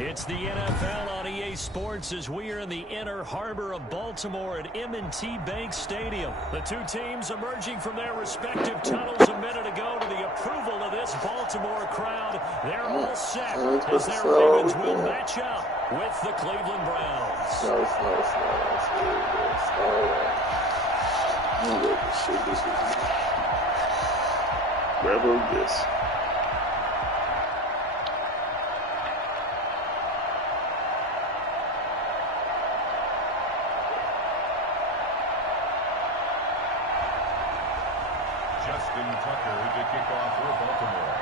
It's the NFL on EA Sports as we are in the inner harbor of Baltimore at M&T Bank Stadium. The two teams emerging from their respective tunnels a minute ago to the approval of this Baltimore crowd. They're all set as their Ravens will match up with the Cleveland Browns. This. Justin Tucker to kick off for Baltimore.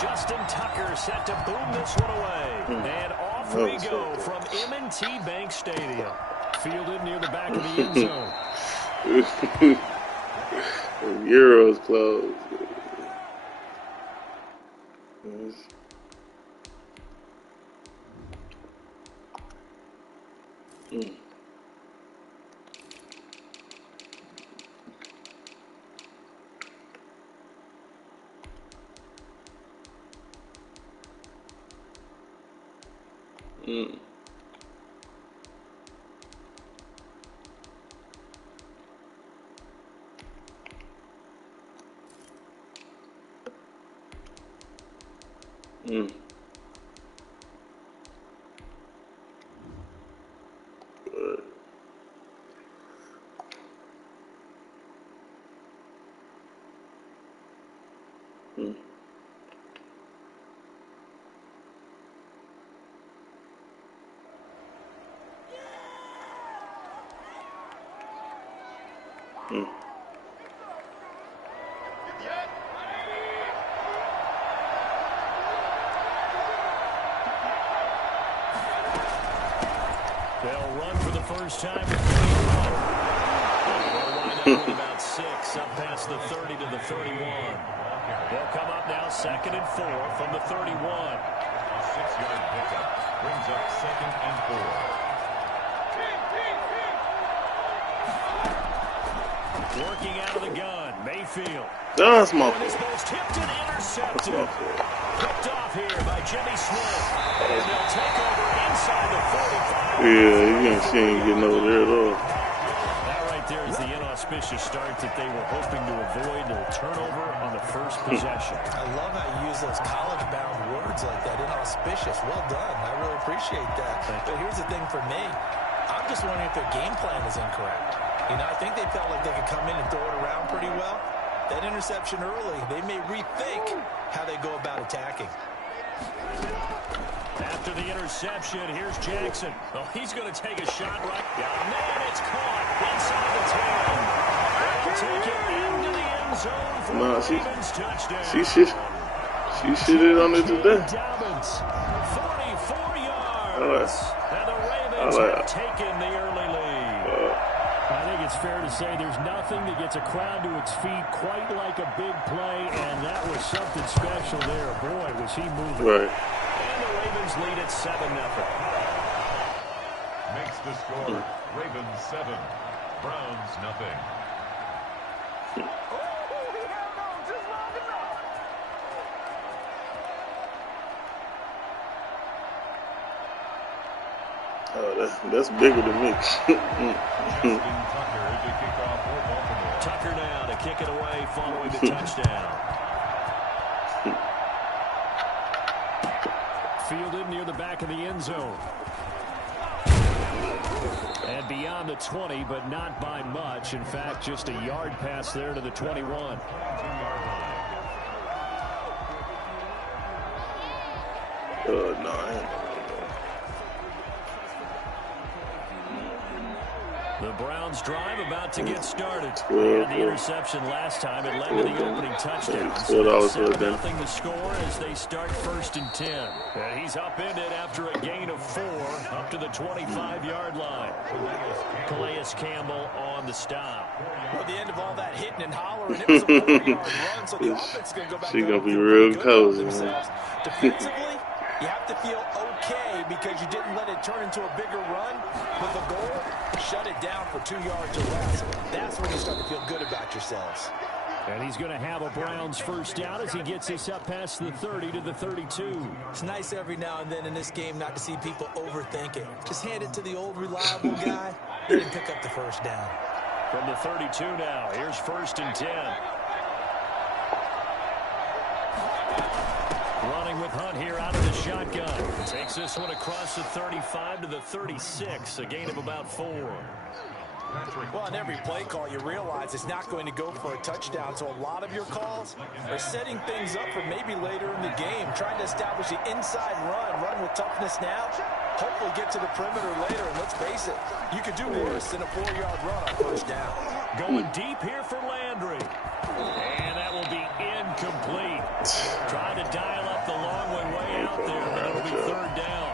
Justin Tucker set to boom this one away. And off we go from M&T Bank Stadium. Fielded near the back of the end zone. Euros closed. They'll run for the first time with about 6 up past the 30 to the 31. They'll come up now 2nd and 4 from the 31. A 6-yard pickup brings up 2nd and 4. Working out of the gun, Mayfield. That's my His most tipped and intercepted. Picked off here by Jimmy Smith. And they'll take over inside the 45. Yeah, she ain't getting over there at all. That right there is the inauspicious start that they were hoping to avoid. A turnover on the first possession. I love how you use those college-bound words like that. Inauspicious. Well done. I really appreciate that. But here's the thing for me. I'm just wondering if their game plan is incorrect. You know, I think they felt like they could come in and throw it around pretty well. That interception early, they may rethink how they go about attacking. After the interception, here's Jackson. Oh, he's going to take a shot right. Yeah, man, it's caught inside the 10. They'll take it into the end zone for the Ravens touchdown. She shitted on it today. 44 yards. And the Ravens have taken the early lead. I think it's fair to say there's nothing that gets a crowd to its feet quite like a big play, and that was something special there. Boy, was he moving. Right. And the Ravens lead at 7-0. Makes the score Ravens 7, Browns 0. That's bigger than me. Justin Tucker to kick off for Baltimore. Tucker now to kick it away following the touchdown. Fielded near the back of the end zone. And beyond the 20, but not by much. In fact, just a yard pass there to the 21. No. The Browns drive about to get started. And the interception last time, it led to the opening touchdown. So 7-0 the score as they start 1st and 10. And he's upended after a gain of 4 up to the 25-yard line. Calais Campbell on the stop. Well, the end of all that hitting and hollering, it was a 4-yard run, so the offense is going to go back. She's going to be real cozy. Defensively, you have to feel okay because you didn't let it turn into a bigger run. But the goal, shut it down for 2 yards or less. That's when you start to feel good about yourselves. And he's going to have a Browns first down as he gets this up past the 30 to the 32. It's nice every now and then in this game not to see people overthink it. Just hand it to the old reliable guy, let him pick up the first down. From the 32 now, here's 1st and 10. Running with Hunt here out of the shotgun. Takes this one across the 35 to the 36, a gain of about 4. Well, on every play call, you realize it's not going to go for a touchdown, so a lot of your calls are setting things up for maybe later in the game, trying to establish the inside run with toughness now, hopefully get to the perimeter later, and let's face it, you could do worse than a 4-yard run on first down. Going deep here for Landry. And that will be incomplete. Trying to dial up the long way out there, but it'll be 3rd down.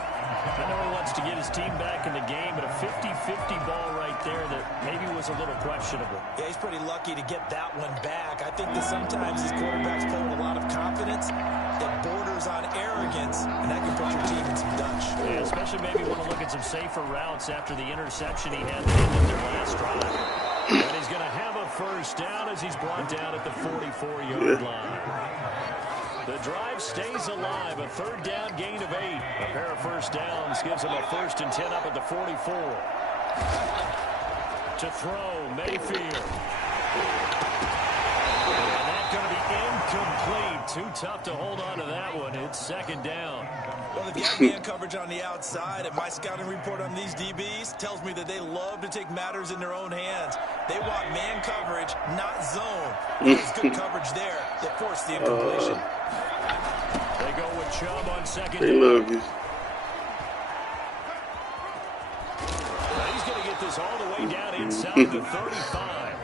I know he wants to get his team back in the game, but a 50-50 ball right there that maybe was a little questionable. Yeah, he's pretty lucky to get that one back. I think that sometimes these quarterbacks play with a lot of confidence that borders on arrogance, and that can put your team in some Dutch. Yeah, especially maybe want to look at some safer routes after the interception he had in their last drive. And he's going to have a first down as he's brought down at the 44-yard line. The drive stays alive. A 3rd down gain of 8. A pair of first downs gives him a 1st and 10 up at the 44. To throw, Mayfield. And that's going to be incomplete. Too tough to hold on to that one. It's 2nd down. Well, if you have man coverage on the outside, and my scouting report on these DBs tells me that they love to take matters in their own hands. They want man coverage, not zone. There's good coverage there that forced the incompletion. They go with Chubb on 2nd They down. love you. He's going to get this all the way down inside the 35.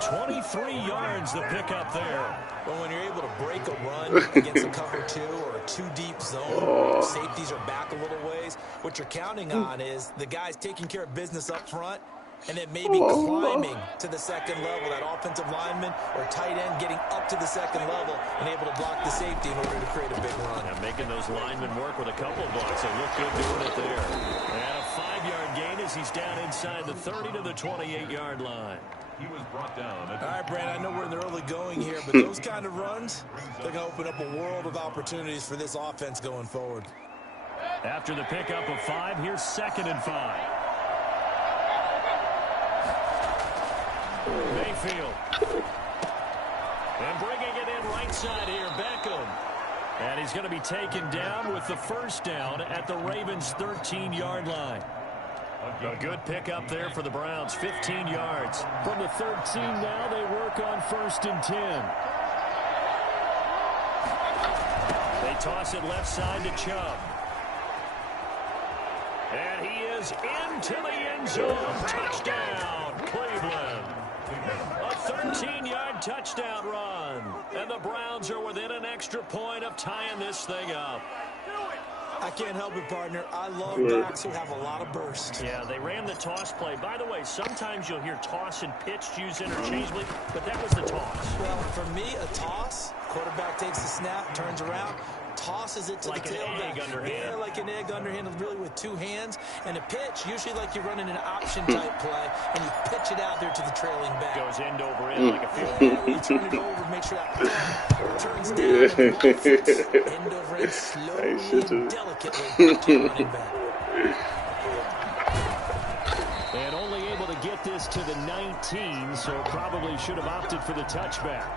23 yards the pickup there. Well, when you're able to break a run against a cover 2 or a 2-deep zone, safeties are back a little ways. What you're counting on is the guys taking care of business up front and then maybe climbing to the 2nd level, that offensive lineman or tight end getting up to the 2nd level and able to block the safety in order to create a big run. And making those linemen work with a couple of blocks. They look good doing it there. And a 5-yard gain as he's down inside the 30 to the 28-yard line. He was brought down. All right, Brand, I know we're in the early going here, but those kind of runs, they're going to open up a world of opportunities for this offense going forward. After the pickup of 5, here's 2nd and 5. Mayfield. And bringing it in right side here, Beckham. And he's going to be taken down with the first down at the Ravens' 13-yard line. A good pickup there for the Browns, 15 yards. From the 13 now, they work on 1st and 10. They toss it left side to Chubb. And he is into the end zone. Touchdown, Cleveland. A 13-yard touchdown run. And the Browns are within an extra point of tying this thing up. I can't help it, partner. I love backs who have a lot of burst. Yeah, they ran the toss play. By the way, sometimes you'll hear toss and pitch used interchangeably, but that was the toss. Well, for me, a toss, quarterback takes the snap, turns around, tosses it to like the an tailback. egg underhand. Yeah, like an egg underhand, really with 2 hands. And a pitch, usually like you're running an option-type play, and you pitch it out there to the trailing back. Goes end over end like a field goal. You turn it over, make sure that thumb turns down. And end over end, slowly and delicately to your running back. And only able to get this to the 19, so probably should have opted for the touchback.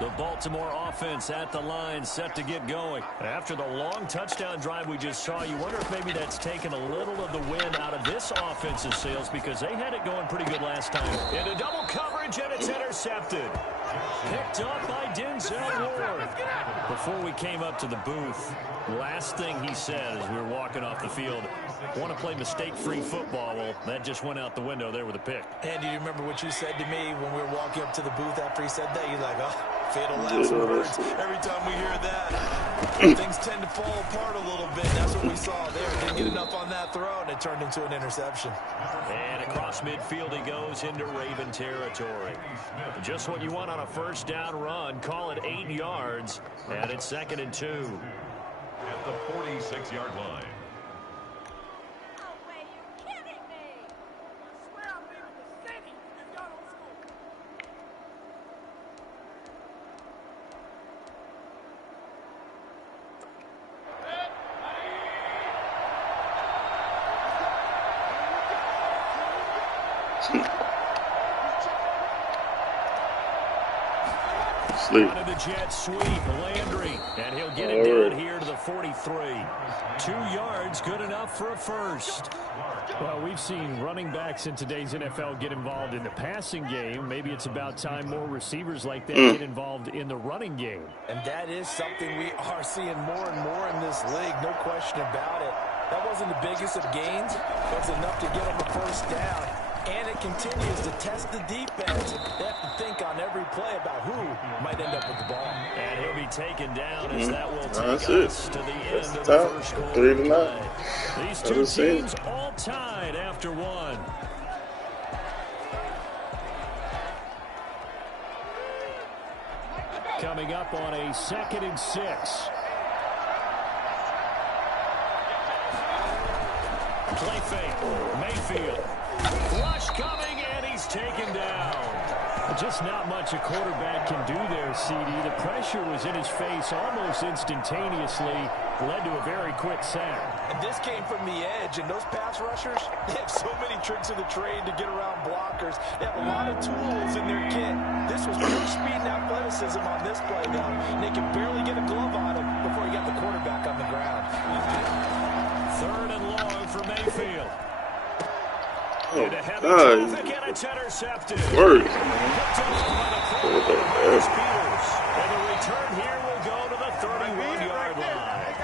The Baltimore offense at the line, set to get going. After the long touchdown drive we just saw, you wonder if maybe that's taken a little of the wind out of this offensive sails because they had it going pretty good last time. Into double coverage, and it's intercepted. Picked up by Denzel Ward. Before we came up to the booth, last thing he said as we were walking off the field, want to play mistake-free football. Well, that just went out the window there with a pick. And do you remember what you said to me when we were walking up to the booth after he said that? You're like, oh, fatal last words. Every time we hear that, things tend to fall apart a little bit. That's what we saw there. Didn't get enough on that throw, and it turned into an interception. And across midfield he goes into Raven territory. Just what you want on a first down run. Call it 8 yards, and it's 2nd and 2. at the 46-yard line. No way, you're kidding me! I swear I'm leaving the city if y'all don't score. Sleep. Out of the jet sweep, Landry, and he'll get it down here to the 43. 2 yards, good enough for a first. Well, we've seen running backs in today's NFL get involved in the passing game. Maybe it's about time more receivers like that get involved in the running game. And that is something we are seeing more and more in this league, no question about it. That wasn't the biggest of gains, but it's enough to get them a first down. And it continues to test the defense. They have to think on every play about who might end up with the ball. And he'll be taken down as that will take That's us it. to the That's end of the the top. first quarter. 3 to 9. Play. These two That's it. teams all tied after one. Coming up on a 2nd and 6. Play fake. Mayfield. Rush coming, and he's taken down. Just not much a quarterback can do there, CD. The pressure was in his face almost instantaneously. Led to a very quick sack. And this came from the edge, and those pass rushers, they have so many tricks of the trade to get around blockers. They have a lot of tools in their kit. This was pure speed and athleticism on this play, though. And they could barely get a glove on him before he got the quarterback on the ground. 3rd and long for Mayfield. Oh, Into heavy God. traffic, and it's intercepted. Work. Picked off by the fullback, Marcus Peters. And the return here will go to the 31-yard line.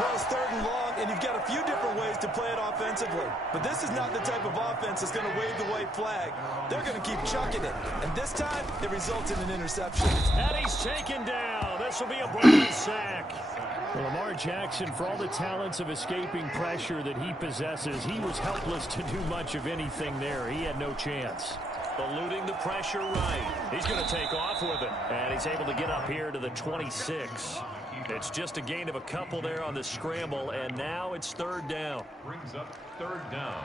Well, it's 3rd and long, and you've got a few different ways to play it offensively. But this is not the type of offense that's going to wave the white flag. They're going to keep chucking it. And this time, it results in an interception. And he's taken down. This will be a Browns sack. Well, Lamar Jackson, for all the talents of escaping pressure that he possesses, he was helpless to do much of anything there. He had no chance. Eluding the pressure right. He's going to take off with it. And he's able to get up here to the 26. It's just a gain of a couple there on the scramble, and now it's 3rd down. Brings up 3rd down.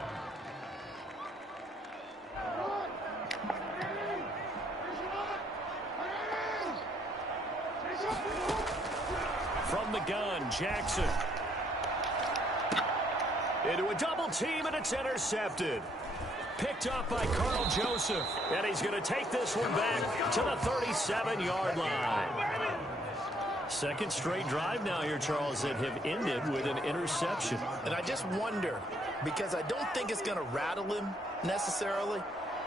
From the gun, Jackson. Into a double team, and it's intercepted. Picked up by Carl Joseph. And he's going to take this one back to the 37-yard line. 2nd straight drive now here, Charles, that have ended with an interception. And I just wonder, because I don't think it's going to rattle him necessarily,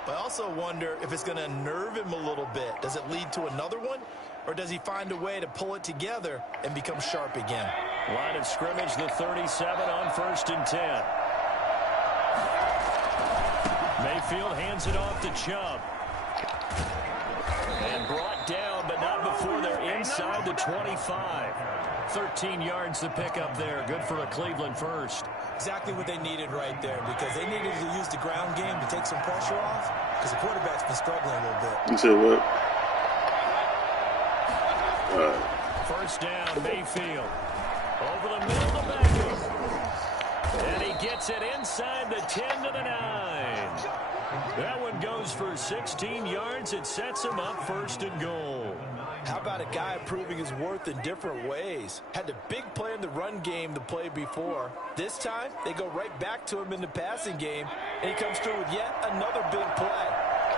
but I also wonder if it's going to unnerve him a little bit. Does it lead to another one? Or does he find a way to pull it together and become sharp again? Line of scrimmage, the 37 on 1st and 10. Mayfield hands it off to Chubb. And brought down, but not before they're inside the 25. 13 yards to pick up there. Good for a Cleveland first. Exactly what they needed right there, because they needed to use the ground game to take some pressure off, because the quarterback's been struggling a little bit. You said what? First down, Mayfield. Over the middle to Beckham. And he gets it inside the 10 to the 9. That one goes for 16 yards. It sets him up 1st and goal. How about a guy proving his worth in different ways? Had the big play in the run game to play before. This time, they go right back to him in the passing game, and he comes through with yet another big play.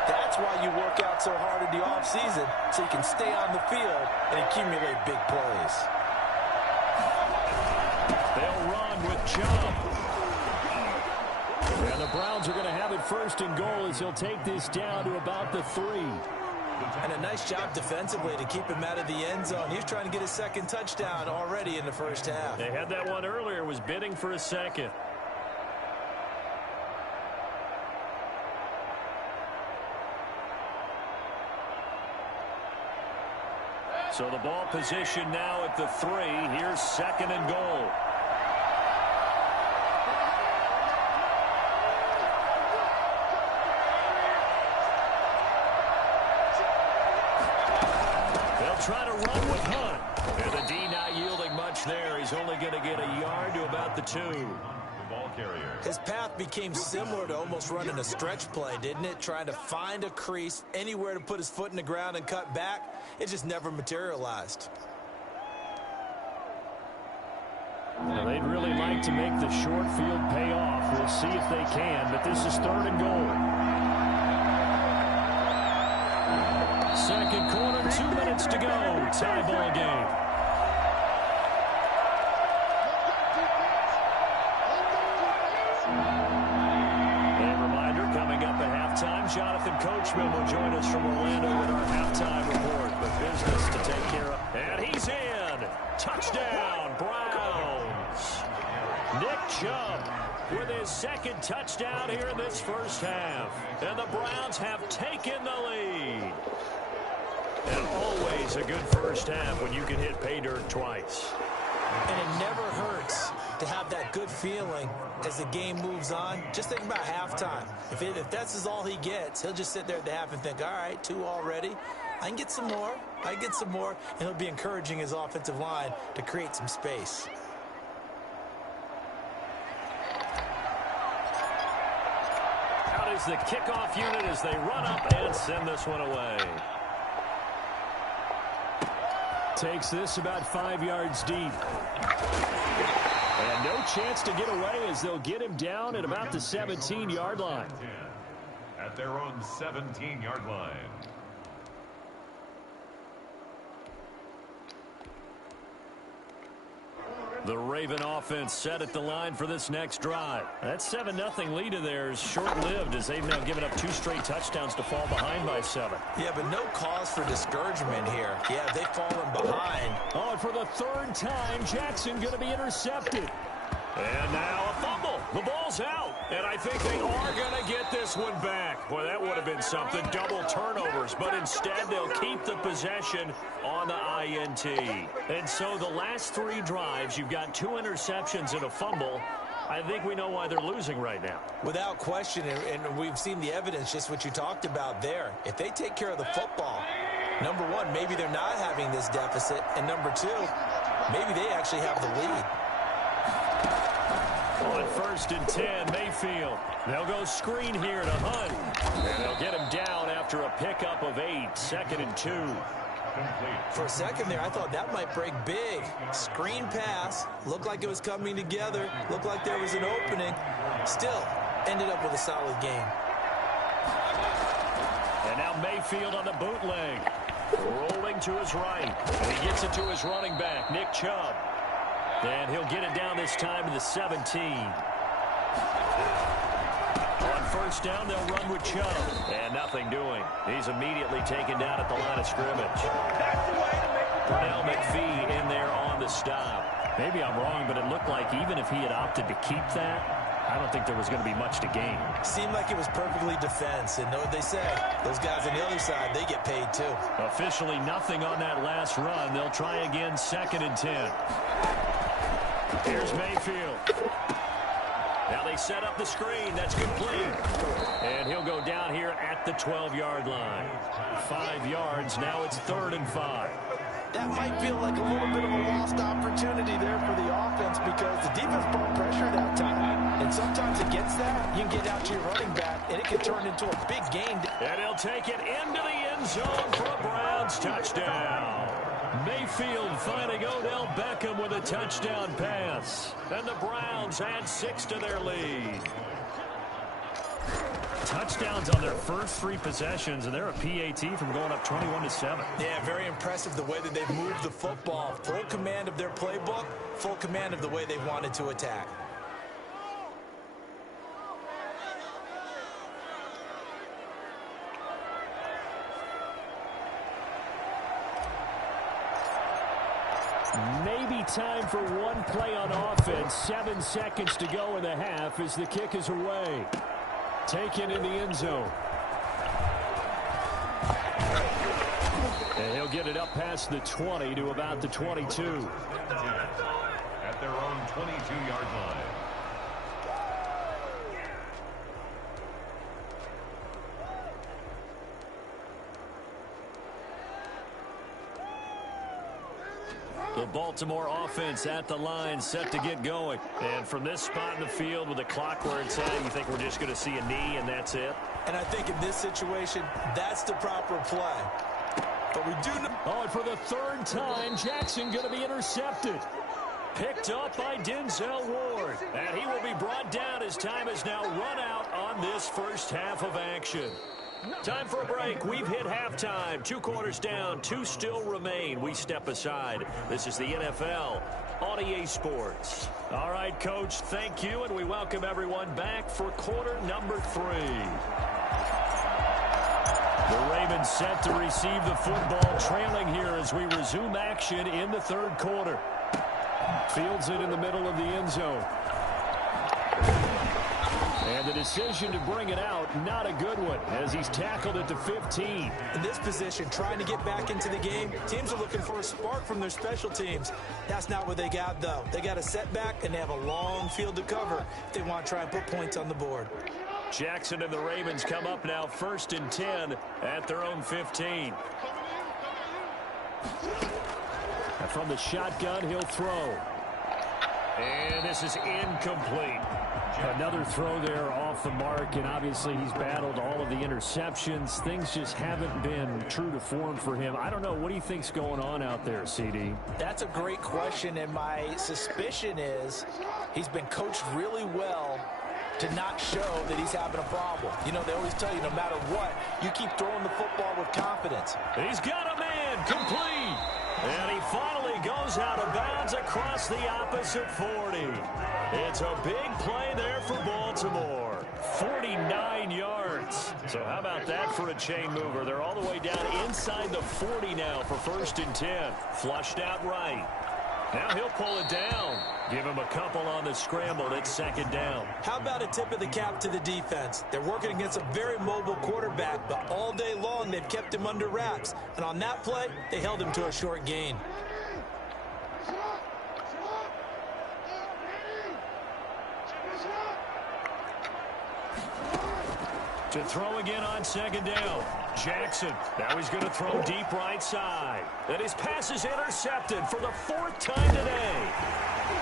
That's why you work out so hard in the offseason, so you can stay on the field and accumulate big plays. They'll run with Chubb. And the Browns are going to have it 1st and goal as he'll take this down to about the 3. And a nice job defensively to keep him out of the end zone. He was trying to get his 2nd touchdown already in the 1st half. They had that one earlier, was bidding for a 2nd. So the ball position now at the 3. Here's 2nd and goal. They'll try to run with Hunt. And the D not yielding much there. He's only going to get a yard to about the 2. The ball carrier. His path became similar to almost running a stretch play, didn't it? Trying to find a crease, anywhere to put his foot in the ground and cut back. It just never materialized. Well, they'd really like to make the short field pay off. We'll see if they can, but this is 3rd and goal. Second quarter, 2 minutes to go. Tie ball game. A reminder, coming up at halftime, Jonathan Coachman will join us from Orlando with our halftime report. But business to take care of. And he's in. Touchdown, Browns. Nick Chubb with his 2nd touchdown here in this first half. And the Browns have taken the lead. And always a good first half when you can hit pay dirt twice. And it never hurts to have that good feeling as the game moves on. Just think about halftime. If that's all he gets, he'll just sit there at the half and think, all right, 2 already. I can get some more. I can get some more. And he'll be encouraging his offensive line to create some space. Out is the kickoff unit as they run up and send this one away. Takes this about 5 yards deep. And no chance to get away as they'll get him down at about the 17-yard line. At their own 17-yard line. The Raven offense set at the line for this next drive. That 7-0 lead of theirs short-lived as they've now given up 2 straight touchdowns to fall behind by 7. Yeah, but no cause for discouragement here. Yeah, they've fallen behind. Oh, and for the 3rd time, Jackson going to be intercepted. And now a fumble. The ball's out. And I think they are going to get this one back. Boy, that would have been something. Double turnovers. But instead, they'll keep the possession on the INT. And so the last 3 drives, you've got 2 interceptions and a fumble. I think we know why they're losing right now. Without question, and we've seen the evidence, just what you talked about there. If they take care of the football, number 1, maybe they're not having this deficit. And number 2, maybe they actually have the lead. On 1st and 10, Mayfield. They'll go screen here to Hunt. And they'll get him down after a pickup of 8. 2nd and 2. For a second there, I thought that might break big. Screen pass. Looked like it was coming together. Looked like there was an opening. Still, ended up with a solid game. And now Mayfield on the bootleg. Rolling to his right. And he gets it to his running back, Nick Chubb. And he'll get it down this time to the 17. On 1st down, they'll run with Chubb. And nothing doing. He's immediately taken down at the line of scrimmage. Pernell McPhee in there on the stop. Maybe I'm wrong, but it looked like even if he had opted to keep that, I don't think there was going to be much to gain. Seemed like it was perfectly defense. And know what they say? Those guys on the other side, they get paid too. Officially nothing on that last run. They'll try again 2nd and 10. Here's Mayfield. Now they set up the screen. That's complete. And he'll go down here at the 12-yard line. 5 yards. Now it's 3rd and 5. That might feel like a little bit of a lost opportunity there for the offense because the defense brought pressure that time. And sometimes against that, you can get out to your running back, and it can turn into a big gain. And he'll take it into the end zone for a Browns touchdown. Mayfield finding Odell Beckham with a touchdown pass. And the Browns add 6 to their lead. Touchdowns on their first 3 possessions, and they're a PAT from going up 21-7. Yeah, very impressive the way that they've moved the football. Full command of their playbook, full command of the way they wanted to attack. Maybe time for one play on offense. 7 seconds to go in the half as the kick is away. Taken in the end zone. And he'll get it up past the 20 to about the 22. At their own 22-yard line. Baltimore offense at the line, set to get going. And from this spot in the field with the clock where it's at, you think we're just going to see a knee and that's it? And I think in this situation, that's the proper play. But we do know. Oh, and for the third time, Jackson going to be intercepted. Picked up by Denzel Ward. And he will be brought down as time has now run out on this first half of action. Time for a break. We've hit halftime. 2 quarters down. 2 still remain. We step aside. This is the NFL on EA Sports. All right, Coach, thank you, and we welcome everyone back for quarter number 3. The Ravens set to receive the football, trailing here as we resume action in the third quarter. Fields it in the middle of the end zone. And the decision to bring it out, not a good one, as he's tackled at the 15. In this position, trying to get back into the game, teams are looking for a spark from their special teams. That's not what they got, though. They got a setback, and they have a long field to cover if they want to try and put points on the board. Jackson and the Ravens come up now 1st and 10 at their own 15. And from the shotgun, he'll throw. And this is incomplete. Another throw there off the mark, and obviously he's battled all of the interceptions. Things just haven't been true to form for him. I don't know. What do you think's going on out there, CD? That's a great question, and my suspicion is he's been coached really well to not show that he's having a problem. You know, they always tell you no matter what, you keep throwing the football with confidence. He's got a man, complete. And he finally goes out of bounds across the opposite 40. It's a big play there for Baltimore. 49 yards. So how about that for a chain mover? They're all the way down inside the 40 now for 1st and 10. Flushed out right. Now he'll pull it down. Give him a couple on the scramble. It's 2nd down. How about a tip of the cap to the defense? They're working against a very mobile quarterback, but all day long they've kept him under wraps. And on that play, they held him to a short gain. To throw again on 2nd down. Jackson. Now he's going to throw deep right side. And his pass is intercepted for the 4th time today.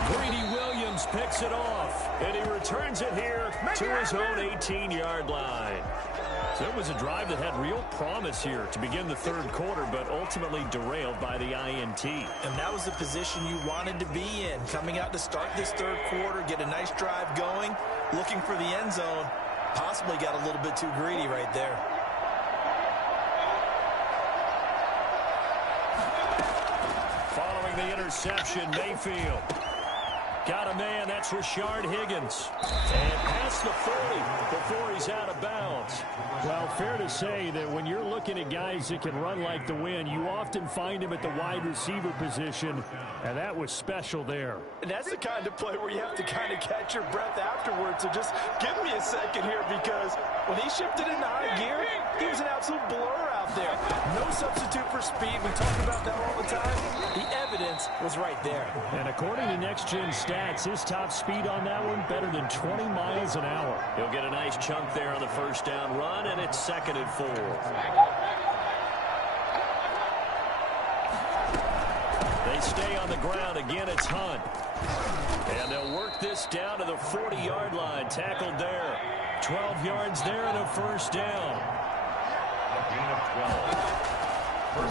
Greedy Williams picks it off. And he returns it here to his own 18-yard line. So it was a drive that had real promise here to begin the third quarter, but ultimately derailed by the INT. And that was the position you wanted to be in. Coming out to start this third quarter, get a nice drive going, looking for the end zone. Possibly got a little bit too greedy right there. Following the interception, Mayfield. Got a man, that's Rashard Higgins. And past the 40 before he's out of bounds. Well, fair to say that when you're looking at guys that can run like the wind, you often find him at the wide receiver position, and that was special there. And that's the kind of play where you have to kind of catch your breath afterwards. So just give me a second here, because when he shifted into high gear, he was an absolute blur out there. No substitute for speed. We talk about that all the time. The evidence was right there. And according to Next Gen Stats, his top speed on that one better than 20 miles an hour. He'll get a nice chunk there on the 1st down run, and it's 2nd and 4. They stay on the ground. Again, it's Hunt. And they'll work this down to the 40-yard line. Tackled there. 12 yards there and a 1st down.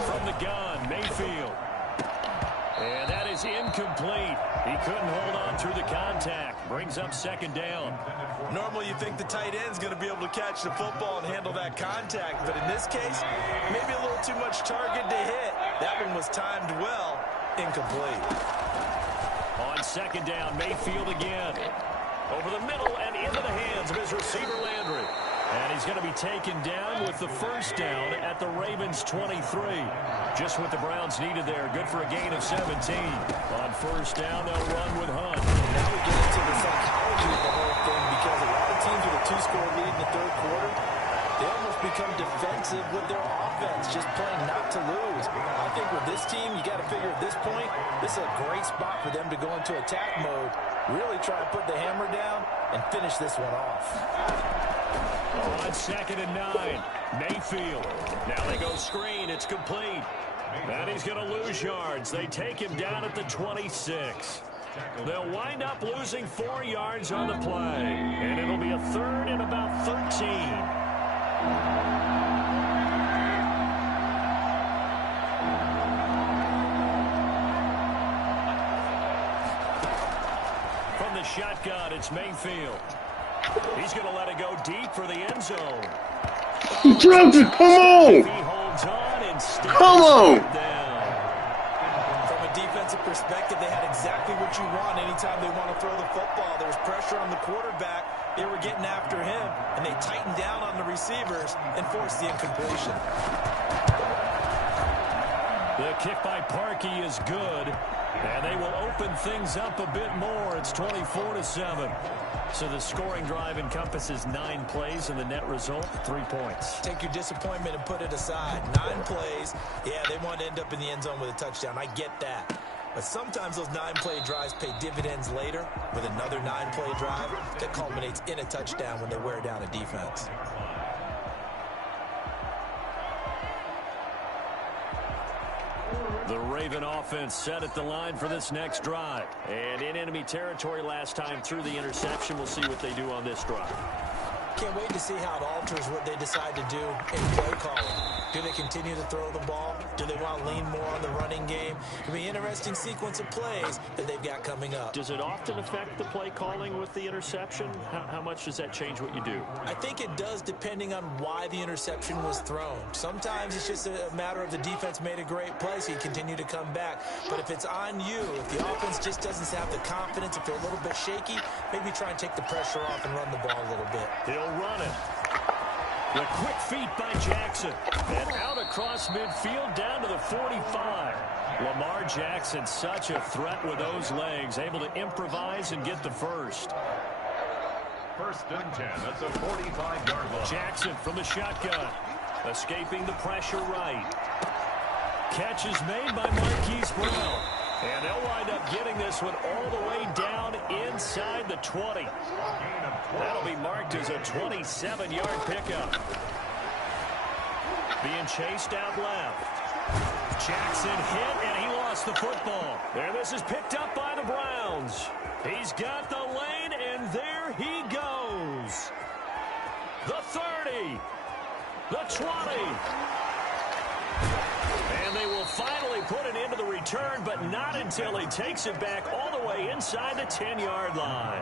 From the gun, Mayfield. And that is incomplete. He couldn't hold on through the contact. Brings up 2nd down. Normally you think the tight end's going to be able to catch the football and handle that contact, but in this case, maybe a little too much target to hit. That one was timed well. Incomplete. On 2nd down, Mayfield again. Over the middle and into the hands of his receiver, Landry. And he's going to be taken down with the 1st down at the Ravens' 23. Just what the Browns needed there. Good for a gain of 17. On 1st down, they'll run with Hunt. Now we get into the psychology of the whole thing, because a lot of teams with a 2-score lead in the third quarter, they almost become defensive with their offense, just playing not to lose. I think with this team, you got to figure at this point, this is a great spot for them to go into attack mode, really try to put the hammer down and finish this one off. On 2nd and 9, Mayfield. Now they go screen. It's complete. And he's going to lose yards. They take him down at the 26. They'll wind up losing 4 yards on the play. And it'll be a third and about 13. Shotgun, it's Mayfield. He's going to let it go deep for the end zone. He dropped it. Come on. He holds on and stays Come on. down. From a defensive perspective, they had exactly what you want anytime they want to throw the football. There was pressure on the quarterback. They were getting after him, and they tightened down on the receivers and forced the incompletion. The kick by Parkey is good. And they will open things up a bit more. It's 24-7. So the scoring drive encompasses 9 plays, and the net result, 3 points. Take your disappointment and put it aside. 9 plays. Yeah, they want to end up in the end zone with a touchdown. I get that. But sometimes those 9-play drives pay dividends later with another 9-play drive that culminates in a touchdown when they wear down a defense. The Raven offense set at the line for this next drive. And in enemy territory last time through the interception. We'll see what they do on this drive. Can't wait to see how it alters what they decide to do in play calling. Do they continue to throw the ball? Do they want to lean more on the running game? It'll be an interesting sequence of plays that they've got coming up. Does it often affect the play calling with the interception? How much does that change what you do? I think it does depending on why the interception was thrown. Sometimes it's just a matter of the defense made a great play, so you continue to come back. But if it's on you, if the offense just doesn't have the confidence, if they're a little bit shaky, maybe try and take the pressure off and run the ball a little bit. He'll run it. The quick feet by Jackson. And out across midfield down to the 45. Lamar Jackson, such a threat with those legs, able to improvise and get the first. First and 10 at the 45-yard line. Jackson from the shotgun. Escaping the pressure right. Catch is made by Marquise Brown. And they'll wind up getting this one all the way down inside the 20. That'll be marked as a 27-yard pickup. Being chased out left. Jackson hit, and he lost the football. And this is picked up by the Browns. He's got the lane, and there he goes. The 30. The 20. And they will finally put an end to the return, but not until he takes it back all the way inside the 10-yard line.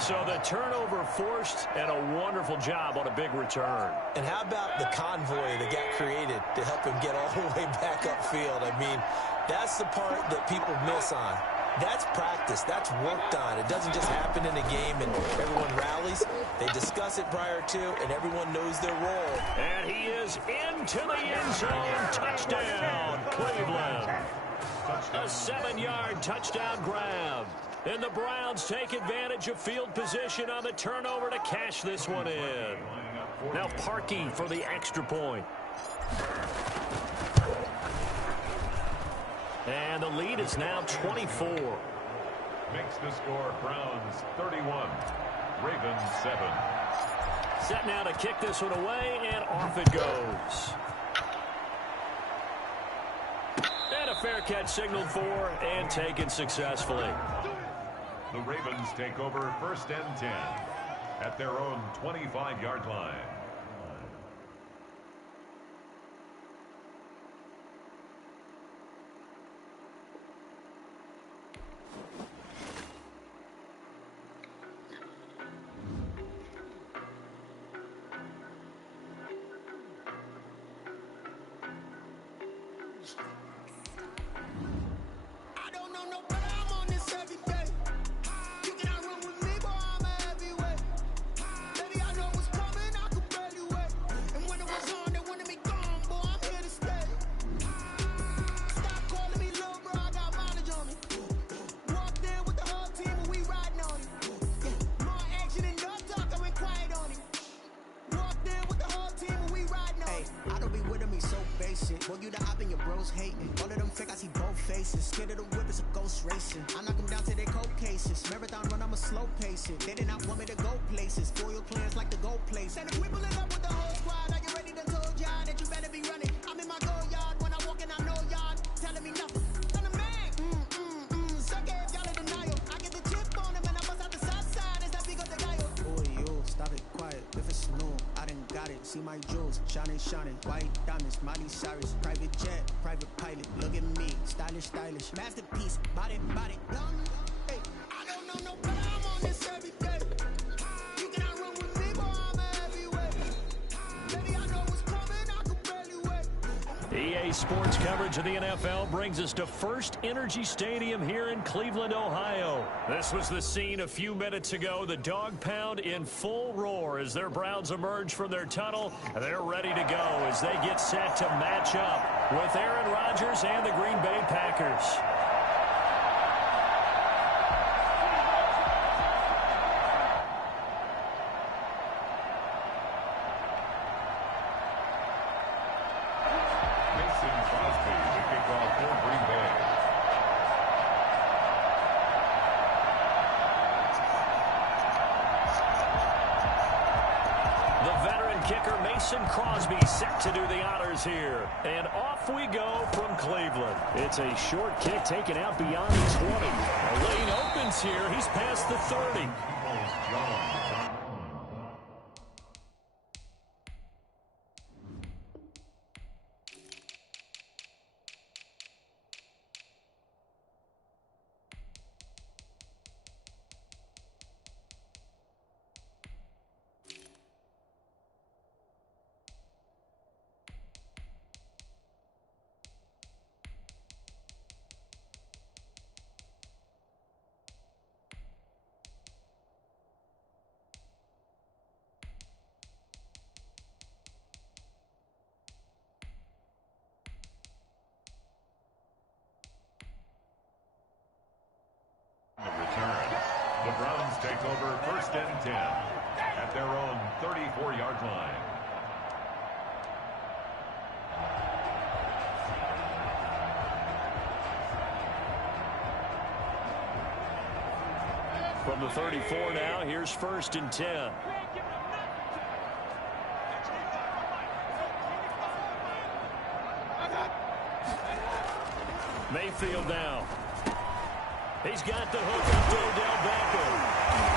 So the turnover forced, and a wonderful job on a big return. And how about the convoy that got created to help him get all the way back upfield? I mean, that's the part that people miss on. That's practice. That's worked on. It doesn't just happen in a game and everyone rallies. They discuss it prior to, and everyone knows their role. And he is into the end zone. Touchdown, Cleveland. A 7-yard touchdown grab. And the Browns take advantage of field position on the turnover to cash this one in. Now Parkey for the extra point. And the lead is now 24. Makes the score Browns 31, Ravens 7. Set now to kick this one away, and off it goes. And a fair catch signaled for and taken successfully. The Ravens take over first and 10 at their own 25-yard line. And if we pull it up with the whole squad, are you ready to told y'all that you better be running? I'm in my go yard when I walk in, I know y'all. see my jewels, shining, white diamonds, Miley Cyrus, private jet, private pilot, look at me, stylish, masterpiece, body, hey, I don't know no better, I'm on this every day, you cannot run with me, boy, I'm a heavyweight, baby, I know what's coming, I can barely wait. EA Sports coverage of the NFL brings us to First Energy Stadium here in Cleveland, Ohio. This was the scene a few minutes ago. The dog pound in full roar as their Browns emerge from their tunnel. They're ready to go as they get set to match up with Aaron Rodgers and the Green Bay Packers. Mason Crosby set to do the honors here. And off we go from Cleveland. It's a short kick taken out beyond the 20. A lane opens here. He's past the 30. The Browns take over first and 10 at their own 34-yard line. From the 34 now, here's first and 10. Mayfield now. He's got the hook up to Odell Beckham.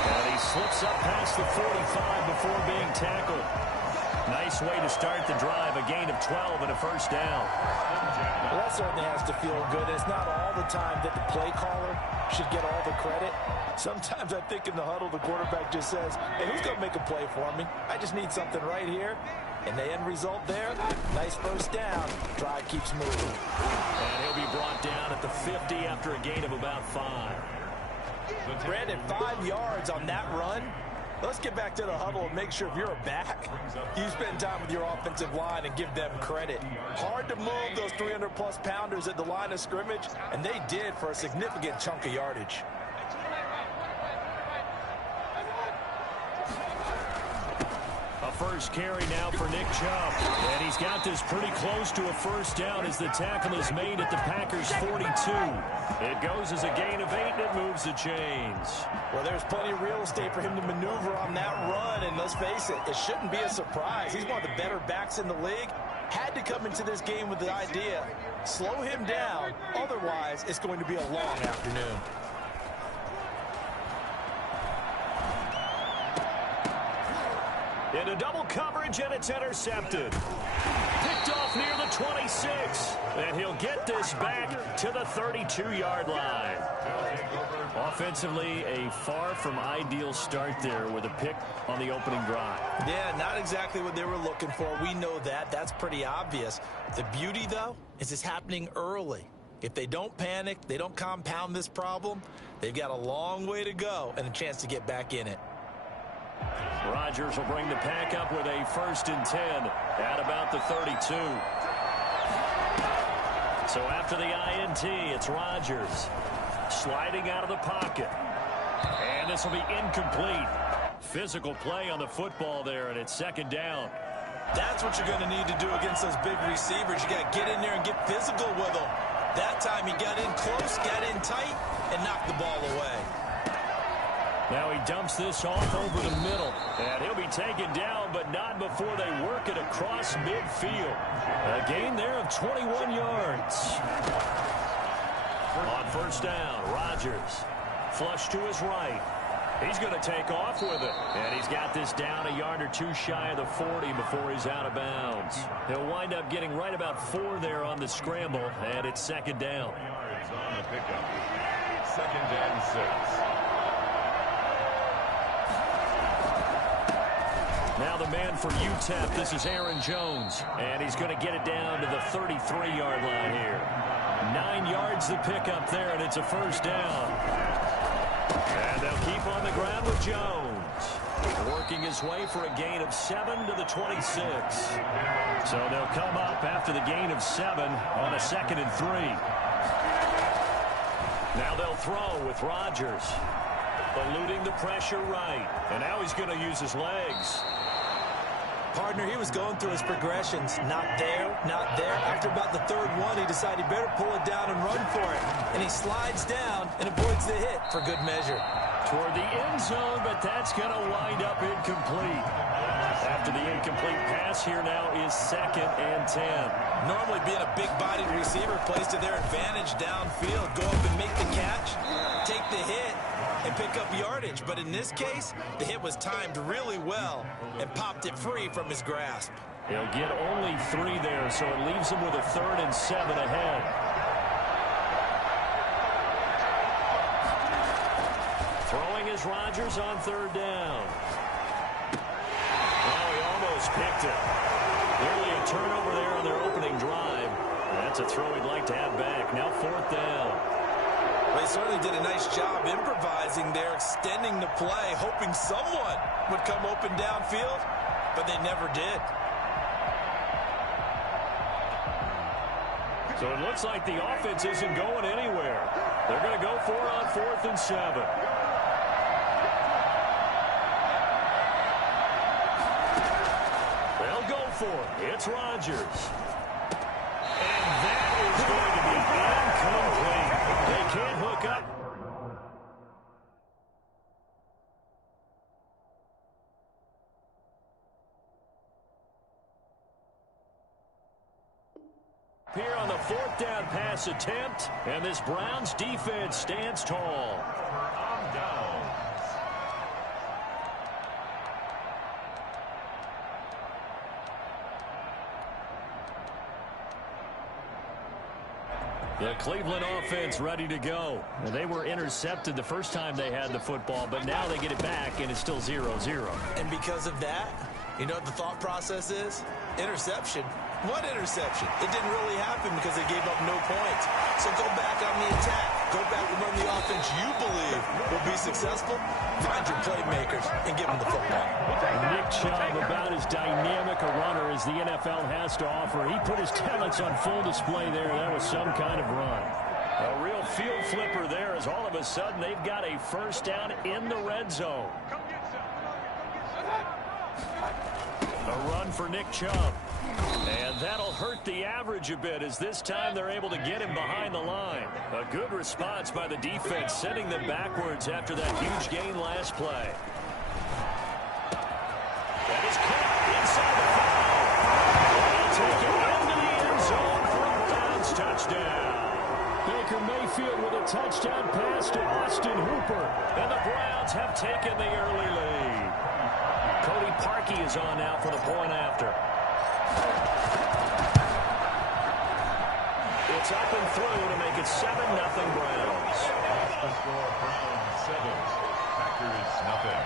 And he slips up past the 45 before being tackled. Nice way to start the drive. A gain of 12 and a first down. Well, that certainly has to feel good. It's not all the time that the play caller should get all the credit. Sometimes I think in the huddle, the quarterback just says, hey, who's going to make a play for me? I just need something right here. And the end result there, nice first down. Drive keeps moving. And he'll be brought down at the 50 after a gain of about 5. Brandon, 5 yards on that run. Let's get back to the huddle and make sure if you're a back, you spend time with your offensive line and give them credit. Hard to move those 300-plus pounders at the line of scrimmage, and they did for a significant chunk of yardage. First carry now for Nick Chubb. And he's got this pretty close to a first down as the tackle is made at the Packers' 42. It goes as a gain of 8 and it moves the chains. Well, there's plenty of real estate for him to maneuver on that run. And let's face it, it shouldn't be a surprise. He's one of the better backs in the league. Had to come into this game with the idea, slow him down. Otherwise, it's going to be a long afternoon. Into double coverage, and it's intercepted. Picked off near the 26. And he'll get this back to the 32-yard line. Offensively, a far from ideal start there with a pick on the opening drive. Yeah, not exactly what they were looking for. We know that. That's pretty obvious. The beauty, though, is it's happening early. If they don't panic, they don't compound this problem, they've got a long way to go and a chance to get back in it. Rodgers will bring the pack up with a first and 10 at about the 32. So after the INT, it's Rodgers sliding out of the pocket. And this will be incomplete. Physical play on the football there, and it's second down. That's what you're going to need to do against those big receivers. You got to get in there and get physical with them. That time he got in close, got in tight, and knocked the ball away. Now he dumps this off over the middle. And he'll be taken down, but not before they work it across midfield. A gain there of 21 yards. On first down, Rodgers. Flush to his right. He's going to take off with it. And he's got this down a yard or two shy of the 40 before he's out of bounds. He'll wind up getting right about 4 there on the scramble, and it's second down. Yards on the pickup. 2nd and 6. Now the man for UTEP, this is Aaron Jones. And he's going to get it down to the 33-yard line here. 9 yards to pick up there, and it's a first down. And they'll keep on the ground with Jones. Working his way for a gain of 7 to the 26. So they'll come up after the gain of 7 on a 2nd and 3. Now they'll throw with Rodgers. Eluding the pressure right. And now he's going to use his legs. Partner, he was going through his progressions. Not there, not there. After about the 3rd one, he decided he better pull it down and run for it. And he slides down and avoids the hit for good measure. Toward the end zone, but that's going to wind up incomplete. After the incomplete pass, here now is 2nd and 10. Normally being a big-bodied receiver plays to their advantage downfield. Go up and make the catch, take the hit, and pick up yardage. But in this case, the hit was timed really well and popped it free from his grasp. He'll get only 3 there, so it leaves him with a 3rd and 7 ahead. Throwing is Rodgers on 3rd down. Now he almost picked it. Nearly a turnover there on their opening drive. That's a throw he'd like to have back. Now 4th down. They certainly did a nice job improvising there, extending the play, hoping someone would come open downfield, but they never did. So it looks like the offense isn't going anywhere. They're going to go for it on 4th and 7. They'll go for it. It's Rodgers. And that is going to be incomplete. They can't hook up. Here on the 4th down pass attempt, and this Browns defense stands tall. On downs. The Cleveland offense ready to go. They were intercepted the first time they had the football, but now they get it back, and it's still 0-0. And because of that, you know what the thought process is? Interception. What interception? It didn't really happen because they gave up no points. So go back on the attack. Go back and run the offense you believe will be successful. Find your playmakers and give them the football. Nick Chubb, about as dynamic a runner as the NFL has to offer. He put his talents on full display there. That was some kind of run. A real field flipper there as all of a sudden they've got a first down in the red zone. A run for Nick Chubb. And that'll hurt the average a bit as this time they're able to get him behind the line. A good response by the defense, sending them backwards after that huge gain last play. That is caught inside the 5. They'll take it into the end zone for a Browns touchdown. Baker Mayfield with a touchdown pass to Austin Hooper. And the Browns have taken the early lead. Cody Parkey is on now for the point after. It's up and through to make it 7-0 Browns. The score, Browns 7, Packers nothing.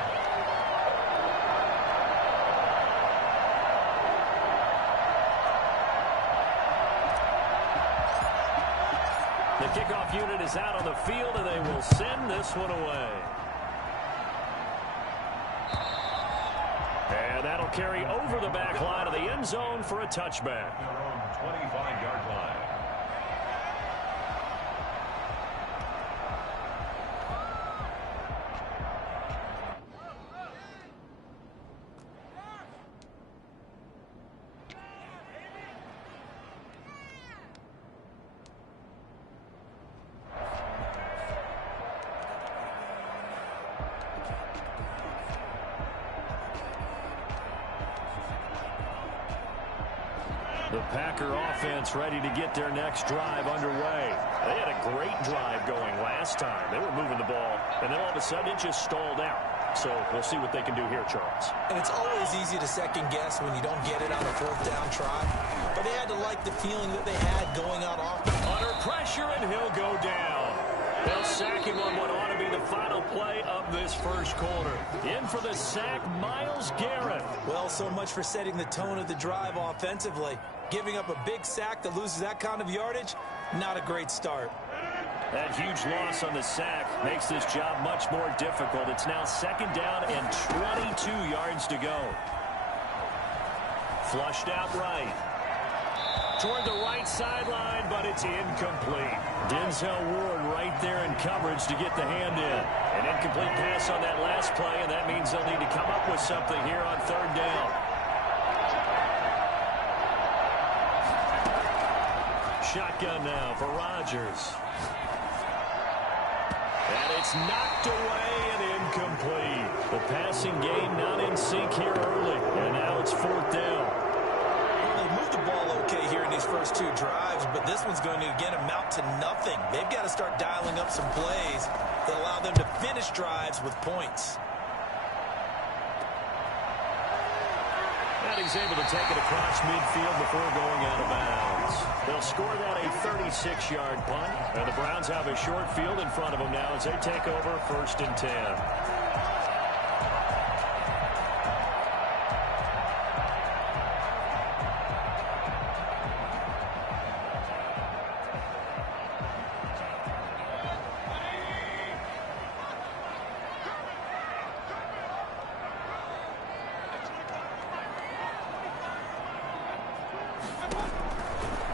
The kickoff unit is out on the field, and they will send this one away. And that'll carry over the back line of the end zone for a touchback. Their own 25-yard line. The Packer offense ready to get their next drive underway. They had a great drive going last time. They were moving the ball, and then all of a sudden it just stalled out. So we'll see what they can do here, Charles. And it's always easy to second guess when you don't get it on a fourth down try. But they had to like the feeling that they had going out offense. Under pressure, and he'll go down. They'll sack him on what ought to be the final play of this first quarter. In for the sack, Myles Garrett. Well, so much for setting the tone of the drive offensively. Giving up a big sack that loses that kind of yardage, not a great start. That huge loss on the sack makes this job much more difficult. It's now second down and 22 yards to go. Flushed out right. Toward the right sideline, but it's incomplete. Denzel Ward right there in coverage to get the hand in. An incomplete pass on that last play, and that means they'll need to come up with something here on third down. Shotgun now for Rodgers. And it's knocked away and incomplete. The passing game not in sync here early, and now it's fourth down. Well, they moved the ball okay here in these first two drives, but this one's going to, again, amount to nothing. They've got to start dialing up some plays that allow them to finish drives with points. And he's able to take it across midfield before going out of bounds. They'll score that a 36-yard punt. And the Browns have a short field in front of them now as they take over first and 10.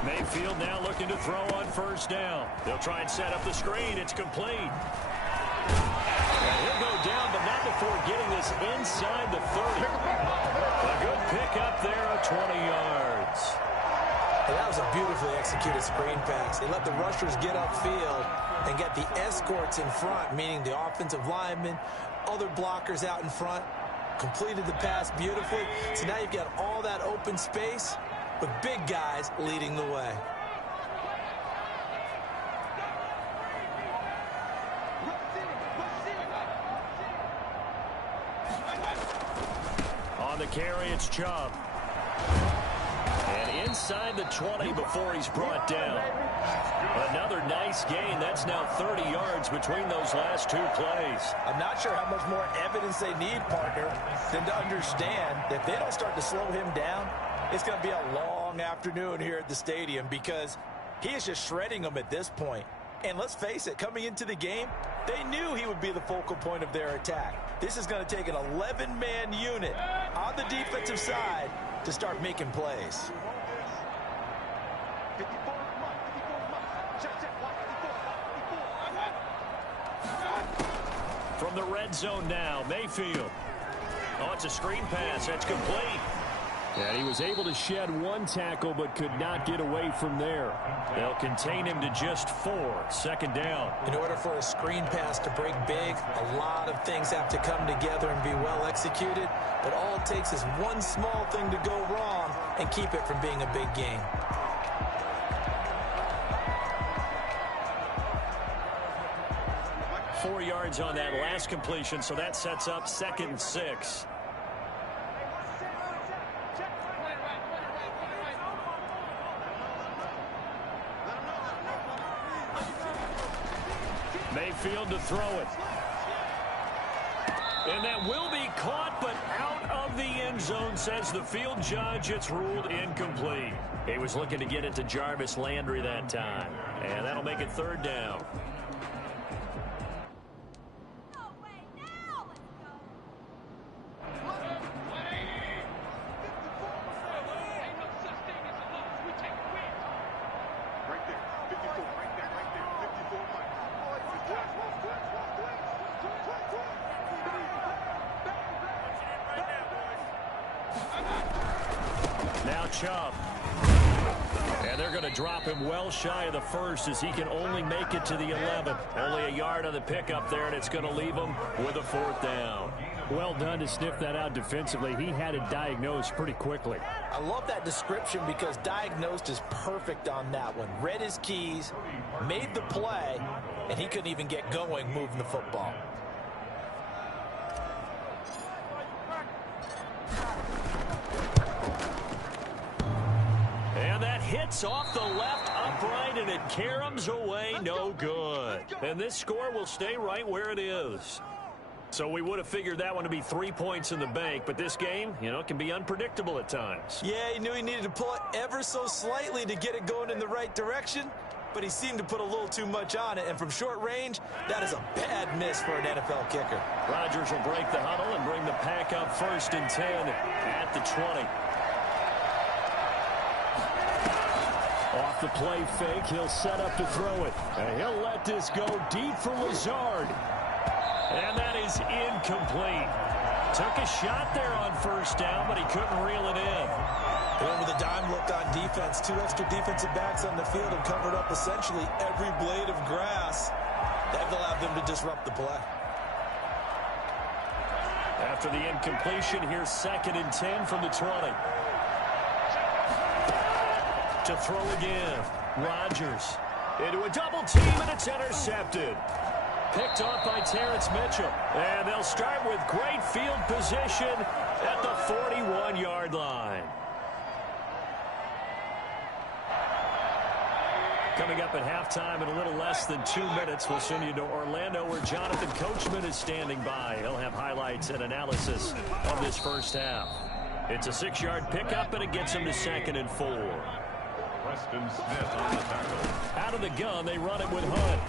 Mayfield now looking to throw on first down. They'll try and set up the screen. It's complete. And he'll go down, but not before getting this inside the 30. A good pickup there of 20 yards. And that was a beautifully executed screen pass. They let the rushers get upfield and get the escorts in front, meaning the offensive linemen, other blockers out in front. Completed the pass beautifully. So now you've got all that open space with big guys leading the way. On the carry, it's Chubb. And inside the 20 before he's brought down. Another nice gain. That's now 30 yards between those last two plays. I'm not sure how much more evidence they need, partner, than to understand that if they don't start to slow him down, it's going to be a long afternoon here at the stadium because he is just shredding them at this point. And let's face it, coming into the game, they knew he would be the focal point of their attack. This is going to take an 11-man unit on the defensive side to start making plays. From the red zone now, Mayfield. Oh, it's a screen pass. That's complete. And he was able to shed one tackle but could not get away from there. They'll contain him to just 4. Second down. In order for a screen pass to break big, a lot of things have to come together and be well executed. But all it takes is one small thing to go wrong and keep it from being a big game. Four yards on that last completion, so that sets up second and 6. Mayfield to throw it. And that will be caught, but out of the end zone, says the field judge. It's ruled incomplete. He was looking to get it to Jarvis Landry that time. And that'll make it third down. Now Chubb. And they're going to drop him well shy of the first as he can only make it to the 11. Only a yard on the pickup there, and it's going to leave him with a 4th down. Well done to sniff that out defensively. He had it diagnosed pretty quickly. I love that description because diagnosed is perfect on that one. Read his keys, made the play, and he couldn't even get going moving the football. And that hits off the left upright, and it caroms away no good. And this score will stay right where it is. So we would have figured that one to be 3 points in the bank, but this game, can be unpredictable at times. Yeah, he knew he needed to pull it ever so slightly to get it going in the right direction, but he seemed to put a little too much on it, and from short range, that is a bad miss for an NFL kicker. Rodgers will break the huddle and bring the pack up 1st and 10 at the 20. Off the play fake, he'll set up to throw it. And he'll let this go deep for Lazard. And that is incomplete. Took a shot there on 1st down, but he couldn't reel it in. They went with a dime look on defense. 2 extra defensive backs on the field and covered up essentially every blade of grass. That allowed them to disrupt the play. After the incompletion, here's 2nd and 10 from the 20. To throw again. Rodgers into a double team, and it's intercepted. Picked off by Terrence Mitchell. And they'll start with great field position at the 41-yard line. Coming up at halftime in a little less than 2 minutes, we'll send you to Orlando where Jonathan Coachman is standing by. He'll have highlights and analysis of this first half. It's a 6-yard pickup, and it gets him to 2nd and 4. Preston Smith on the tackle. Out of the gun, they run it with Hunt.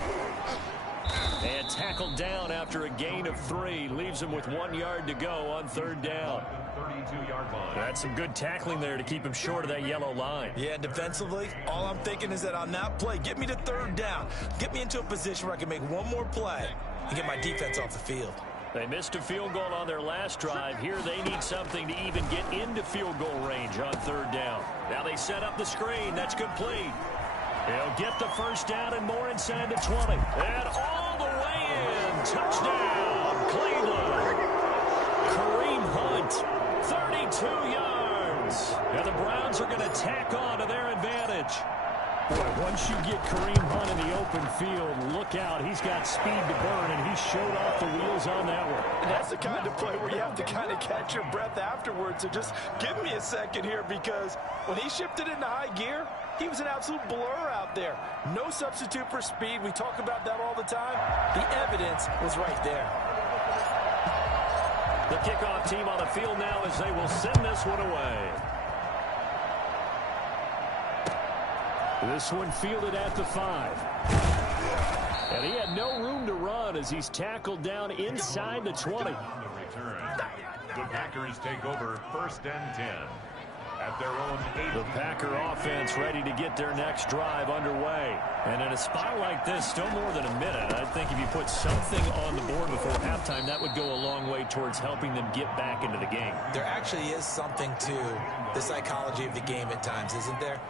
And tackled down after a gain of 3. Leaves him with 1 yard to go on 3rd down. 32-yard line. That's some good tackling there to keep him short of that yellow line. Yeah, defensively, all I'm thinking is that on that play, get me to 3rd down. Get me into a position where I can make one more play and get my defense off the field. They missed a field goal on their last drive. Here they need something to even get into field goal range on 3rd down. Now they set up the screen. That's complete. He'll get the 1st down and more inside the 20. And all the way in. Touchdown, Cleveland. Kareem Hunt, 32 yards. Now the Browns are going to tack on to their advantage. Boy, once you get Kareem Hunt in the open field, look out. He's got speed to burn, and he showed off the wheels on that one. And that's the kind of play where you have to kind of catch your breath afterwards. So just give me a second here, because when he shifted into high gear, he was an absolute blur out there. No substitute for speed. We talk about that all the time. The evidence was right there. The kickoff team on the field now as they will send this one away. This one fielded at the 5. And he had no room to run as he's tackled down inside the 20. On the return, the Packers take over 1st and 10 at their own 8. The Packer offense ready to get their next drive underway. And in a spot like this, still more than a minute, I think if you put something on the board before halftime, that would go a long way towards helping them get back into the game. There actually is something to the psychology of the game at times, isn't there?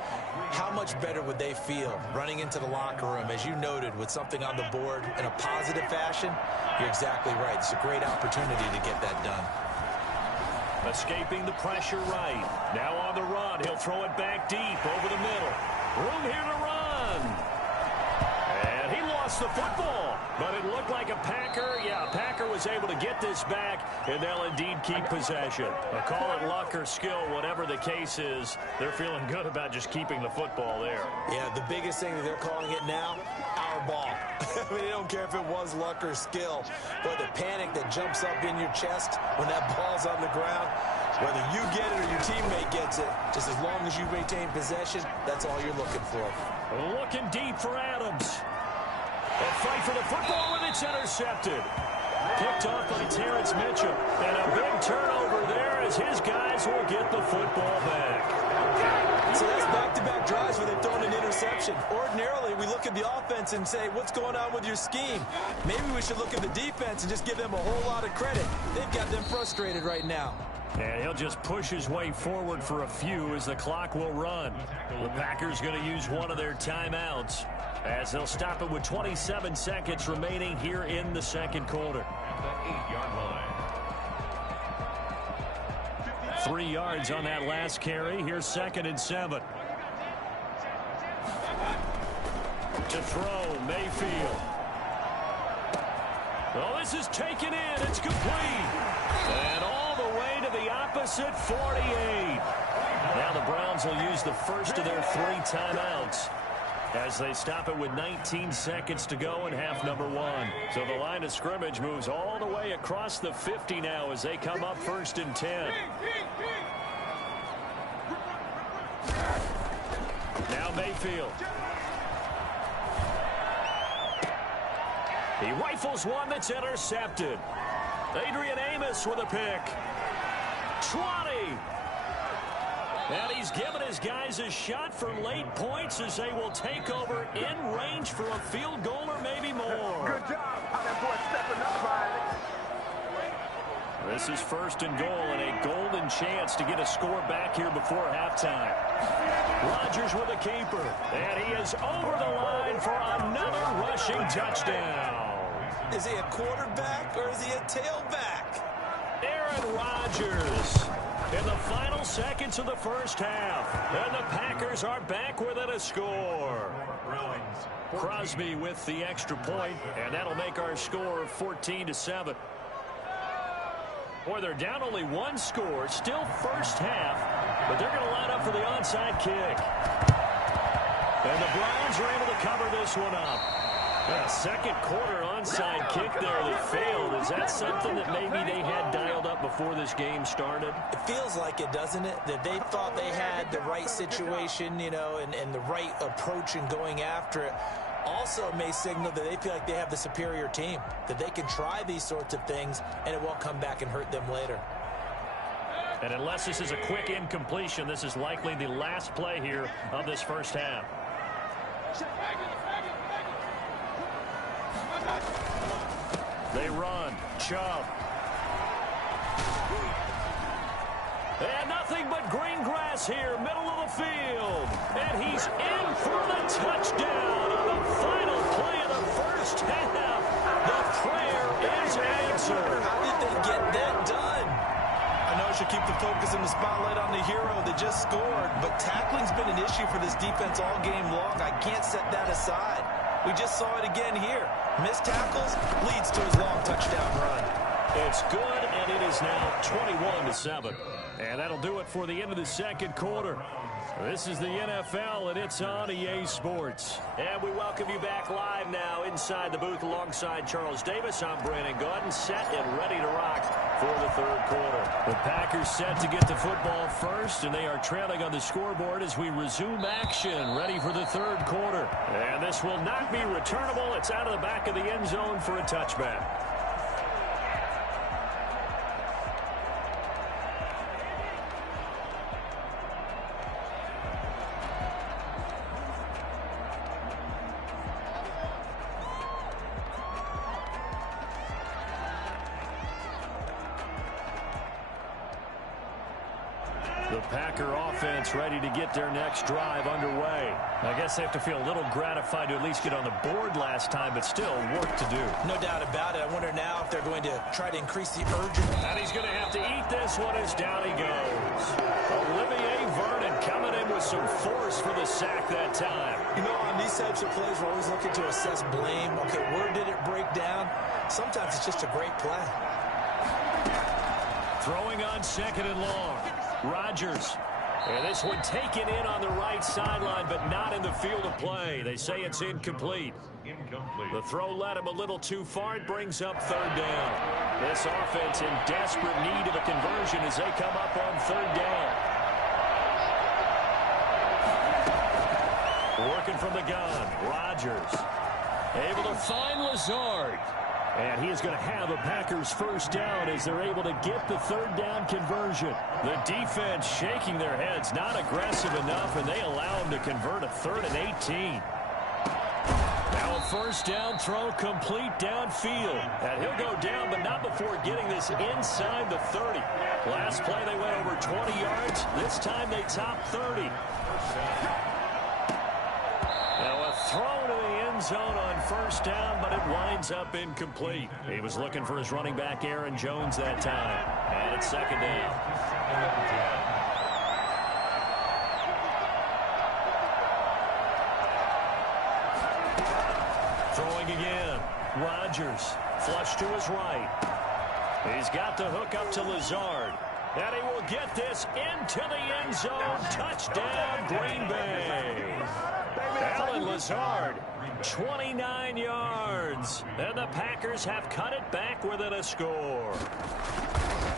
How much better would they feel running into the locker room, as you noted, with something on the board in a positive fashion? You're exactly right. It's a great opportunity to get that done. Escaping the pressure right. Now on the run. He'll throw it back deep over the middle. Room here to run. And he lost the football. But it looked like a Packer. Yeah, Packer was able to get this back, and they'll indeed keep possession. I'll call it luck or skill, whatever the case is. They're feeling good about just keeping the football there. Yeah, the biggest thing that they're calling it now, our ball. I mean, they don't care if it was luck or skill, but the panic that jumps up in your chest when that ball's on the ground, whether you get it or your teammate gets it, just as long as you maintain possession, that's all you're looking for. Looking deep for Adams. A fight for the football, and it's intercepted. Picked off by Terrence Mitchell. And a big turnover there as his guys will get the football back. So that's back-to-back drives where they've thrown an interception. Ordinarily, we look at the offense and say, what's going on with your scheme? Maybe we should look at the defense and just give them a whole lot of credit. They've got them frustrated right now. And he'll just push his way forward for a few as the clock will run. The Packers going to use one of their timeouts as they'll stop it with 27 seconds remaining here in the second quarter. At the 8-yard line. 3 yards on that last carry. Here's 2nd and 7. To throw, Mayfield. Well, this is taken in. It's complete. And all the way to the opposite 48. Now the Browns will use the first of their 3 timeouts as they stop it with 19 seconds to go in half number 1. So the line of scrimmage moves all the way across the 50 now as they come up 1st and 10. Now Mayfield. He rifles one that's intercepted. Adrian Amos with a pick. 20. And he's given his guys a shot for late points as they will take over in range for a field goal or maybe more. Good job. How that boy stepping up, Riley. This is 1st and goal and a golden chance to get a score back here before halftime. Rodgers with a keeper. And he is over the line for another rushing touchdown. Is he a quarterback or is he a tailback? Aaron Rodgers in the final seconds of the first half. And the Packers are back within a score. Crosby with the extra point, and that'll make our score 14-7. Boy, they're down only 1 score, still first half, but they're going to line up for the onside kick. And the Browns are able to cover this one up. A second quarter onside kick there that failed. Is that something that maybe they had dialed up before this game started? It feels like it, doesn't it? That they thought they had the right situation, you know, and the right approach in going after it. Also may signal that they feel like they have the superior team, that they can try these sorts of things and it won't come back and hurt them later. And unless this is a quick incompletion, this is likely the last play here of this first half. They run. Chubb. And nothing but green grass here, middle of the field. And he's in for the touchdown on the final play of the first half. The prayer is answered. How did they get that done? I know I should keep the focus and the spotlight on the hero that just scored, but tackling's been an issue for this defense all game long. I can't set that aside. We just saw it again here. Missed tackles leads to his long touchdown run. It's good, and it is now 21-7. And that'll do it for the end of the second quarter. This is the NFL, and it's on EA Sports. And we welcome you back live now inside the booth alongside Charles Davis. I'm Brandon Gaudin, set and ready to rock for the third quarter. The Packers set to get the football first, and they are trailing on the scoreboard as we resume action, ready for the third quarter. And this will not be returnable. It's out of the back of the end zone for a touchback. The Packer offense ready to get their next drive underway. I guess they have to feel a little gratified to at least get on the board last time, but still work to do. No doubt about it. I wonder now if they're going to try to increase the urgency. And he's going to have to eat this one as down he goes. Olivier Vernon coming in with some force for the sack that time. You know, on these types of plays, we're always looking to assess blame. Okay, where did it break down? Sometimes it's just a great play. Throwing on 2nd and long. Rodgers. And this one taken in on the right sideline, but not in the field of play. They say it's incomplete. The throw led him a little too far. It brings up 3rd down. This offense in desperate need of a conversion as they come up on 3rd down. Working from the gun. Rodgers. Able to find Lazard. And he is going to have a Packers first down as they're able to get the 3rd down conversion. The defense shaking their heads, not aggressive enough, and they allow him to convert a 3rd and 18. Now a first down throw complete downfield. And he'll go down, but not before getting this inside the 30. Last play they went over 20 yards. This time they topped 30. Now a throw to the end zone on first down, but it winds up incomplete. He was looking for his running back Aaron Jones that time. And it's second down. Throwing again. Rodgers, flush to his right. He's got the hook up to Lazard. And he will get this into the end zone. Touchdown, Green Bay. Allen Lazard, 29 yards. And the Packers have cut it back within a score.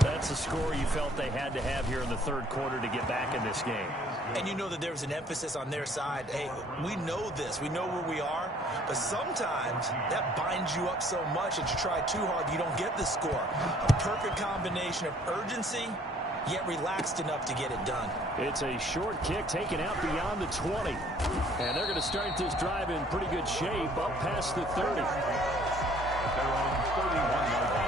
That's a score you felt they had to have here in the third quarter to get back in this game. And you know that there's an emphasis on their side. Hey, we know this. We know where we are. But sometimes that binds you up so much that you try too hard, you don't get the score. A perfect combination of urgency, yet relaxed enough to get it done. It's a short kick taken out beyond the 20. And they're going to start this drive in pretty good shape up past the 30. At their own 31-yard line.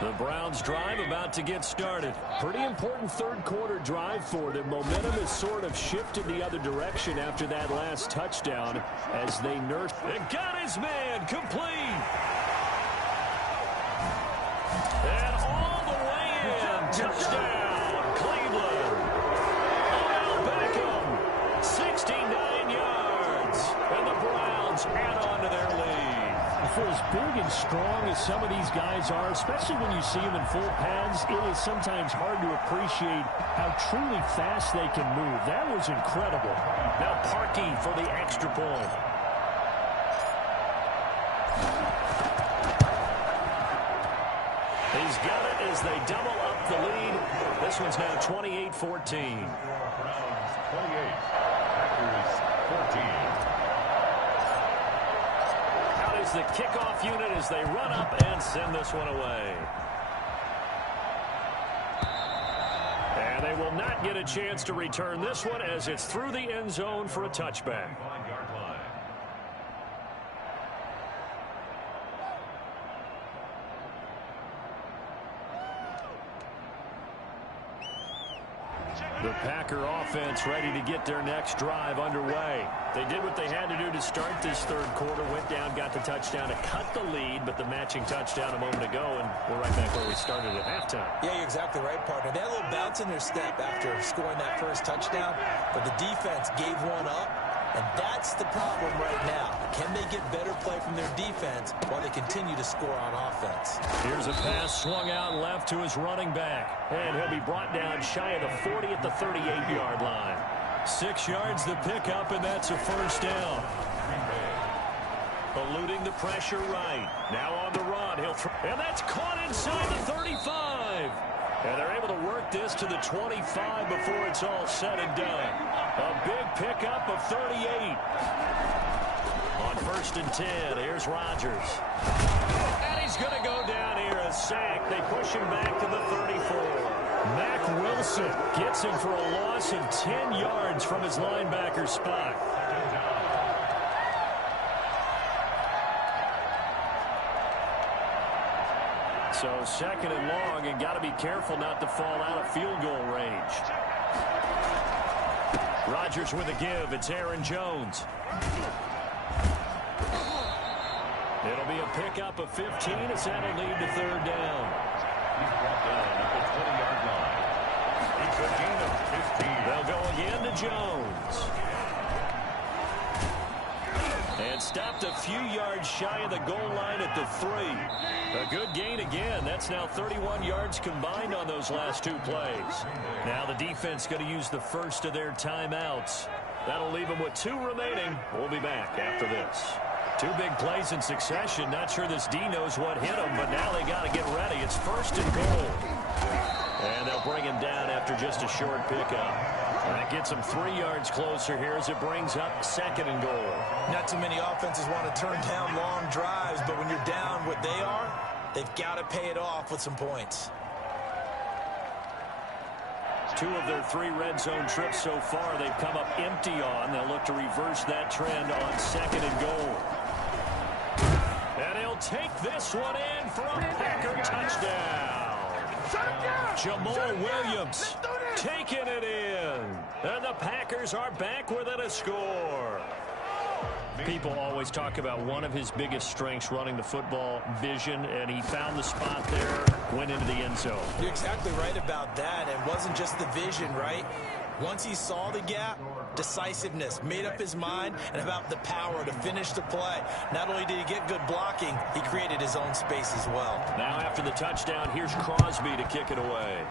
The Browns drive about to get started. Pretty important third quarter drive for them. Momentum has sort of shifted the other direction after that last touchdown as they nurse. And got his man complete. And all the way in. Touchdown, Cleveland. Odell Beckham, 69 yards. And the Browns add on to their lead. For as big and strong as some of these guys are, especially when you see them in full pads, it is sometimes hard to appreciate how truly fast they can move. That was incredible. Now Parkey for the extra point. He's got it as they double up the lead. This one's now 28-14. Browns 28, Packers 14. The kickoff unit as they run up and send this one away. And they will not get a chance to return this one as it's through the end zone for a touchback. 5-yard line. The Packer offense ready to get their next drive underway. They did what they had to do to start this third quarter, went down, got the touchdown to cut the lead, but the matching touchdown a moment ago, and we're right back where we started at halftime. Yeah, you're exactly right, partner. They had a little bounce in their step after scoring that first touchdown, but the defense gave one up, and that's the problem right now. Can they get better play from their defense while they continue to score on offense? Here's a pass swung out left to his running back, and he'll be brought down shy of the 40 at the 38-yard line. 6 yards the pickup, and that's a first down. Eluding the pressure right. Now on the run. And that's caught inside the 35. And they're able to work this to the 25 before it's all said and done. A big pickup of 38. On 1st and 10, here's Rodgers. And he's going to go down here, a sack. They push him back to the 34. Mack Wilson gets him for a loss of 10 yards from his linebacker spot. So 2nd and long, and got to be careful not to fall out of field goal range. Rodgers with a give. It's Aaron Jones. It'll be a pickup of 15 as that'll lead to 3rd down. He's brought down at the 20-yard line. It's a gain of 15. They'll go again to Jones. And stopped a few yards shy of the goal line at the 3. A good gain again. That's now 31 yards combined on those last 2 plays. Now the defense going to use the first of their timeouts. That'll leave them with 2 remaining. We'll be back after this. 2 big plays in succession. Not sure this D knows what hit them, but now they got to get ready. It's 1st and goal. And they'll bring him down after just a short pickup. And that gets him 3 yards closer here as it brings up 2nd and goal. Not too many offenses want to turn down long drives, but when you're down what they are, they've got to pay it off with some points. 2 of their 3 red zone trips so far they've come up empty on. They'll look to reverse that trend on 2nd and goal. And he'll take this one in for a Packer touchdown. Jamal Williams taking it in. And the Packers are back within a score. People always talk about one of his biggest strengths running the football, vision, and he found the spot there, went into the end zone. You're exactly right about that. It wasn't just the vision, right? Once he saw the gap, decisiveness, made up his mind, and about the power to finish the play. Not only did he get good blocking, he created his own space as well. Now after the touchdown, here's Crosby to kick it away.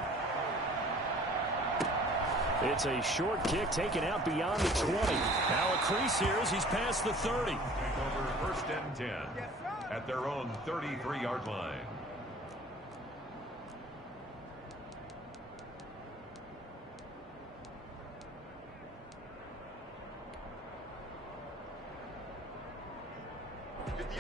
It's a short kick taken out beyond the 20. Now a crease here as he's past the 30. Take over 1st and 10 at their own 33-yard line.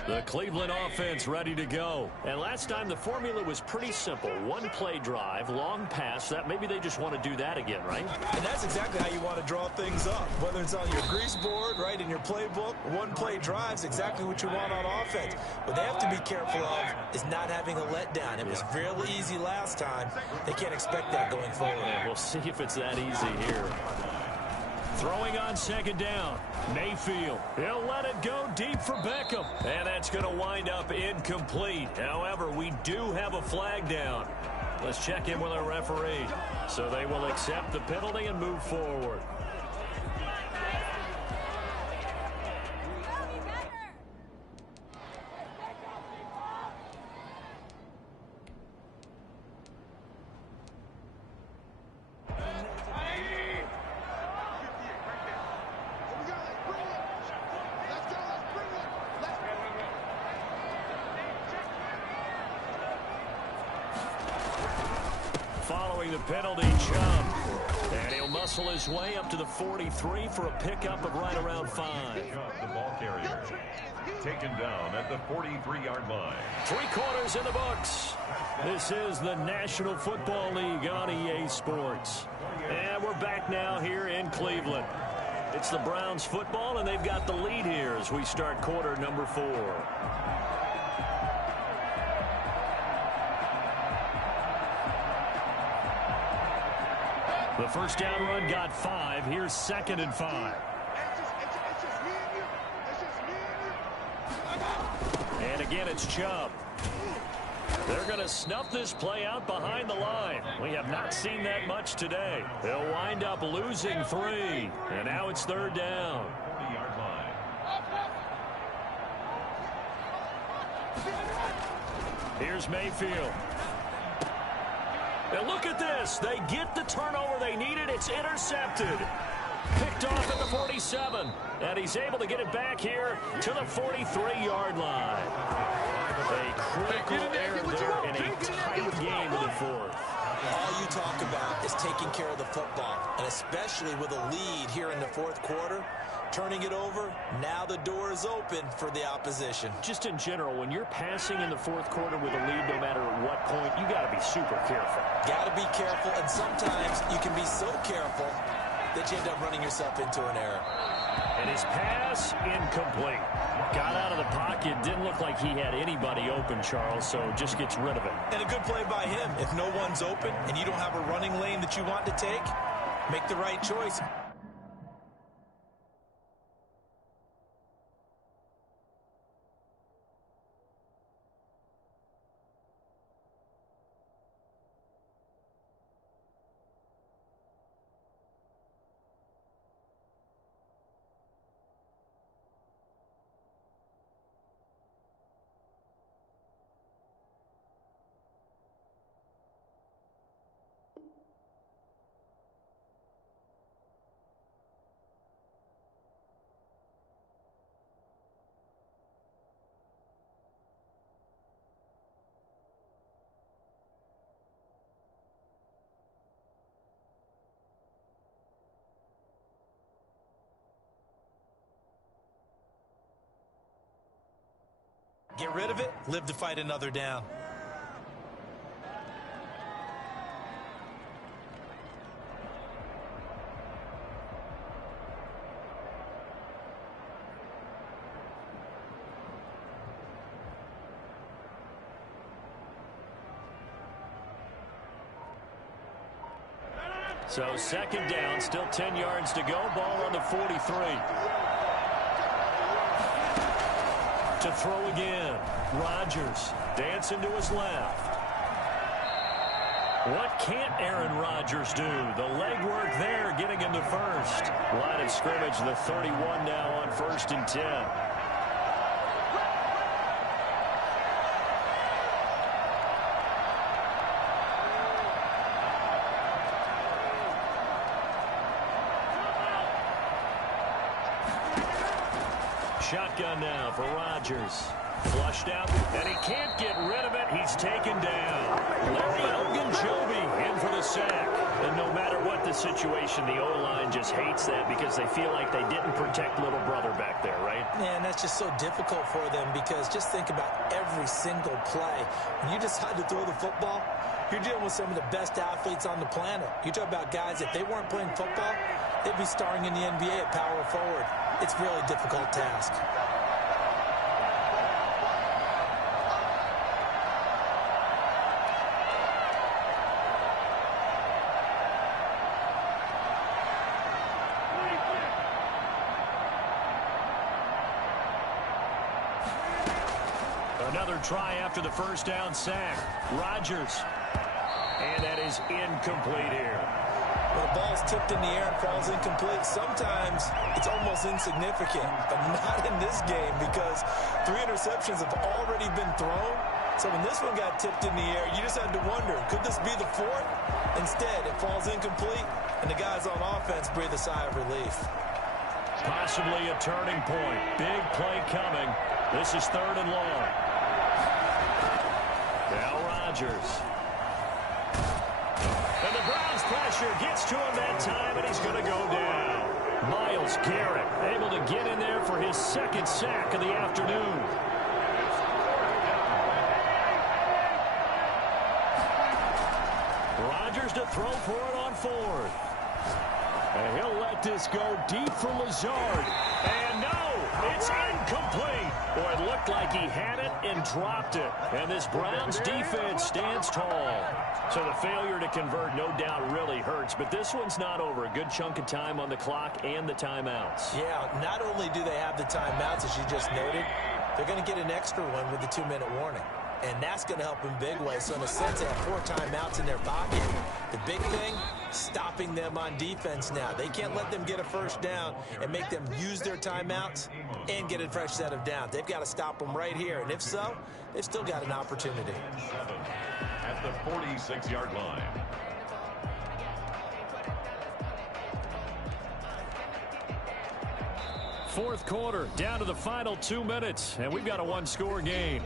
The Cleveland offense ready to go. And last time the formula was pretty simple. 1 play drive, long pass. That maybe they just want to do that again, right? And that's exactly how you want to draw things up. Whether it's on your grease board, right, in your playbook, 1 play drive is exactly what you want on offense. What they have to be careful of is not having a letdown. It was really easy last time. They can't expect that going forward. We'll see if it's that easy here. Throwing on 2nd down. Mayfield. He'll let it go deep for Beckham. And that's going to wind up incomplete. However, we do have a flag down. Let's check in with our referee. So they will accept the penalty and move forward. Following the penalty, Chubb. And he'll muscle his way up to the 43 for a pickup of right around 5. The ball carrier taken down at the 43-yard line. 3 quarters in the books. This is the National Football League on EA Sports. And we're back now here in Cleveland. It's the Browns football, and they've got the lead here as we start quarter number 4. The first down run got 5. Here's 2nd and 5. And again, it's Chubb. They're going to snuff this play out behind the line. We have not seen that much today. They'll wind up losing 3. And now it's 3rd down. 40-yard line. Here's Mayfield. And look at this. They get the turnover they needed. It's intercepted. Picked off at the 47. And he's able to get it back here to the 43-yard line. A critical error there in a tight game in the 4th. All you talk about is taking care of the football, and especially with a lead here in the 4th quarter. Turning it over, now the door is open for the opposition. Just in general, when you're passing in the 4th quarter with a lead, no matter at what point, you got to be super careful. Got to be careful, and sometimes you can be so careful that you end up running yourself into an error. And his pass, incomplete. Got out of the pocket, didn't look like he had anybody open, Charles, so just gets rid of it. And a good play by him. If no one's open and you don't have a running lane that you want to take, make the right choice. Get rid of it, live to fight another down. So second down, still 10 yards to go. Ball on the 43. To throw again. Rodgers dancing to his left. What can't Aaron Rodgers do? The legwork there getting him to first. Line of scrimmage, the 31 now on 1st and 10. Shotgun now for Rodgers. Flushed out, and he can't get rid of it. He's taken down. Larry Ogunjobi in for the sack. And no matter what the situation, the O-line just hates that because they feel like they didn't protect little brother back there, right? Man, that's just so difficult for them because just think about every single play. When you decide to throw the football, you're dealing with some of the best athletes on the planet. You talk about guys, if they weren't playing football, they'd be starring in the NBA at power forward. It's a really difficult task. Another try after the first down sack. Rodgers. And that is incomplete here. When a ball's tipped in the air and falls incomplete, sometimes it's almost insignificant, but not in this game because 3 interceptions have already been thrown. So when this one got tipped in the air, you just had to wonder, could this be the 4th? Instead, it falls incomplete, and the guys on offense breathe a sigh of relief. Possibly a turning point. Big play coming. This is 3rd and long. Now Rodgers. And the Browns pressure gets to him that time, and he's going to go down. Myles Garrett able to get in there for his 2nd sack of the afternoon. Rodgers to throw for it on 4th. And he'll let this go deep for Lazard. And no, it's incomplete. Boy, it looked like he had it and dropped it. And this Browns defense stands tall. So the failure to convert no doubt really hurts. But this one's not over. A good chunk of time on the clock and the timeouts. Yeah, not only do they have the timeouts, as you just noted, they're going to get an extra one with the 2-minute warning. And that's going to help in big ways. So in a sense, they have 4 timeouts in their pocket. The big thing, stopping them on defense now. They can't let them get a first down and make them use their timeouts and get a fresh set of downs. They've got to stop them right here. And if so, they've still got an opportunity. At the 46-yard line. Fourth quarter, down to the final 2 minutes, and we've got a 1-score game.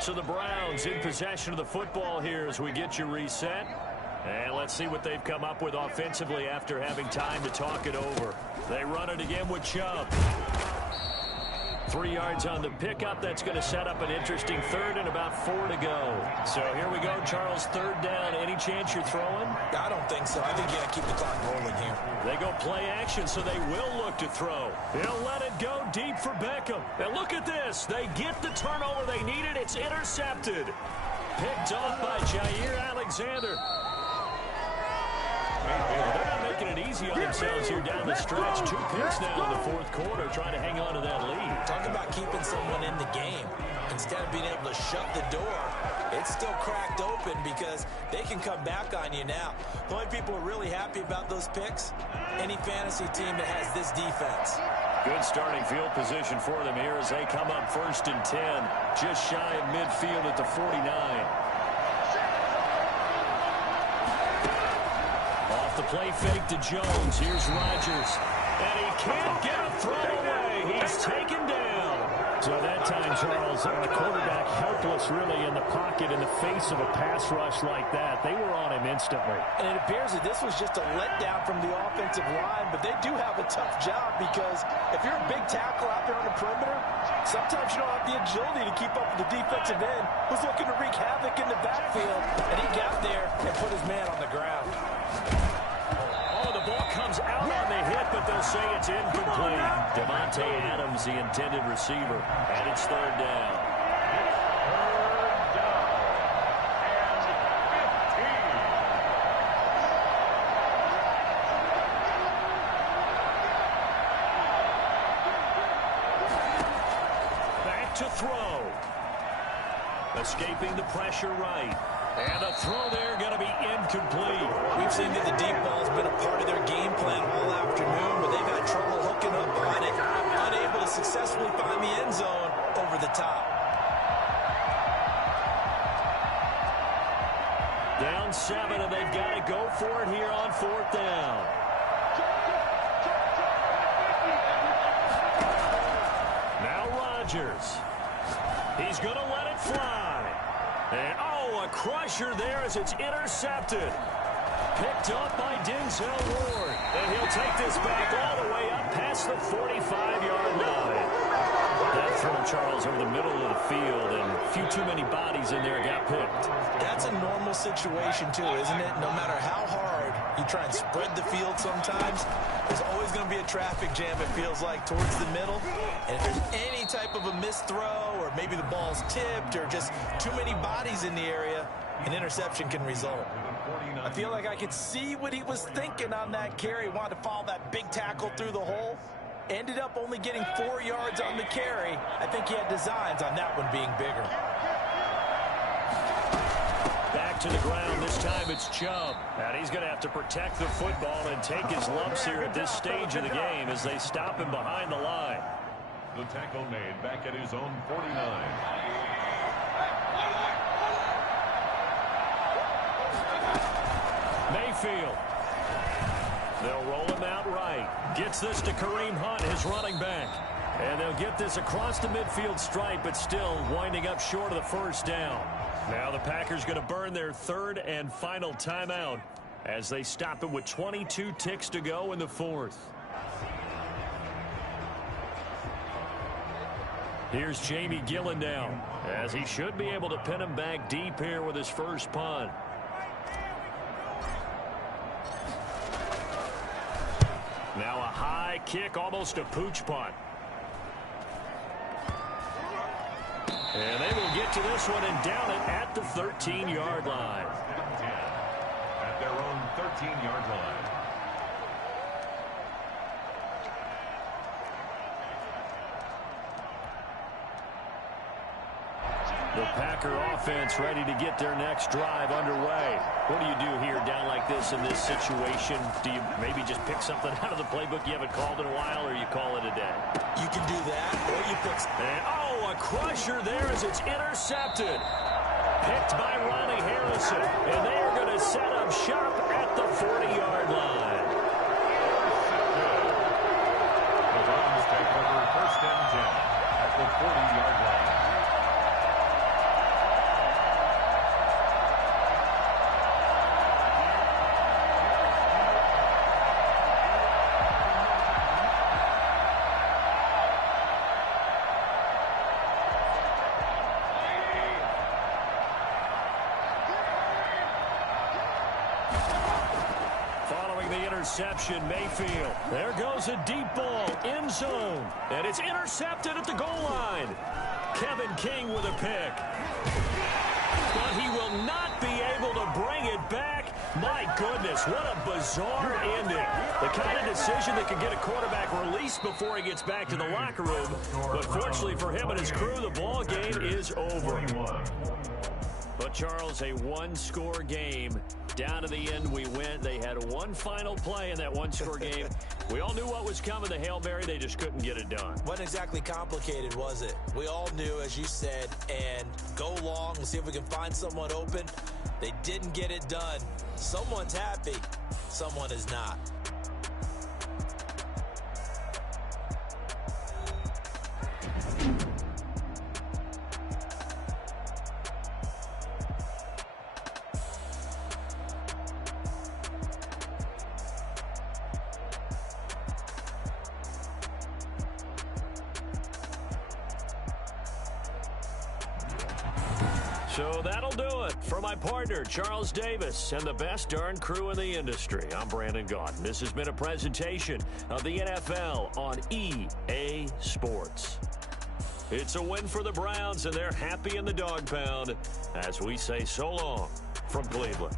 So the Browns in possession of the football here as we get you reset. And let's see what they've come up with offensively after having time to talk it over. They run it again with Chubb. 3 yards on the pickup. That's going to set up an interesting 3rd and about 4 to go. So here we go, Charles. 3rd down. Any chance you're throwing? I don't think so. I think you got to keep the clock rolling here. They go play action, so they will look to throw. He'll let it go deep for Beckham. And look at this. They get the turnover they needed. It's intercepted. Picked off by Jair Alexander. They're not making it easy on themselves here down the stretch. 2 picks now in the 4th quarter, trying to hang on to that lead. Talk about keeping someone in the game. Instead of being able to shut the door, it's still cracked open because they can come back on you now. The only people who are really happy about those picks, any fantasy team that has this defense. Good starting field position for them here as they come up 1st and 10, just shy of midfield at the 49. Off the play fake to Jones. Here's Rodgers. And he can't get a throw away. He's taken down. So that time, Charles, a quarterback helpless really in the pocket in the face of a pass rush like that. They were on him instantly. And it appears that this was just a letdown from the offensive line, but they do have a tough job because if you're a big tackle out there on the perimeter, sometimes you don't have the agility to keep up with the defensive end who's looking to wreak havoc in the backfield, and he got there and put his man on the ground. Oh, the ball comes out on the hit, but they'll say it's incomplete. Devontae Adams, the intended receiver, and it's third down. Back to throw. Escaping the pressure right. And a throw there going to be incomplete. We've seen that the deep ball's been a part of their game plan all afternoon, but they've had trouble hooking up on it, unable to successfully find the end zone over the top. Down 7, and they've got to go for it here on fourth down. Now Rodgers. He's going to let it fly. And, oh, a crusher there as it's intercepted. Picked up by Denzel Ward. And he'll take this back all the way up past the 45-yard line. That throw, Charles, over the middle of the field, and a few too many bodies in there got picked. That's a normal situation, too, isn't it? No matter how hard you try and spread the field sometimes, there's always going to be a traffic jam, it feels like, towards the middle. And if there's any type of a missed throw, or maybe the ball's tipped, or just too many bodies in the area, an interception can result. I feel like I could see what he was thinking on that carry. Wanted to follow that big tackle through the hole. Ended up only getting 4 yards on the carry. I think he had designs on that one being bigger. Back to the ground. This time it's Chubb. And he's going to have to protect the football and take his lumps here at this stage of the game as they stop him behind the line. The tackle made back at his own 49. Mayfield. They'll roll him out right. Gets this to Kareem Hunt, his running back. And they'll get this across the midfield stripe, but still winding up short of the first down. Now the Packers going to burn their third and final timeout as they stop it with 22 ticks to go in the fourth. Here's Jamie Gillen now, as he should be able to pin him back deep here with his first punt. Now a high kick, almost a pooch punt. And they will get to this one and down it at the 13-yard line. At their own 13-yard line. The Packer offense ready to get their next drive underway. What do you do here down like this in this situation? Do you maybe just pick something out of the playbook you haven't called in a while, or you call it a day? You can do that, or you pick... And, oh, a crusher there as it's intercepted. Picked by Ronnie Harrison. And they are going to set up shop at the 40-yard line. The Browns take over first and 10 at the 40-yard line. Interception, Mayfield. There goes a deep ball, end zone. And it's intercepted at the goal line. Kevin King with a pick. But he will not be able to bring it back. My goodness, what a bizarre ending. The kind of decision that could get a quarterback released before he gets back to the locker room. But fortunately for him and his crew, the ball game is over. But, Charles, a one-score game. Down to the end we went. They had one final play in that one-score game. We all knew what was coming, the Hail Mary. They just couldn't get it done. Wasn't exactly complicated, was it? We all knew, as you said, and go long and see if we can find someone open. They didn't get it done. Someone's happy. Someone is not. So that'll do it. For my partner, Charles Davis, and the best darn crew in the industry, I'm Brandon Gaudin. This has been a presentation of the NFL on EA Sports. It's a win for the Browns, and they're happy in the dog pound as we say so long from Cleveland.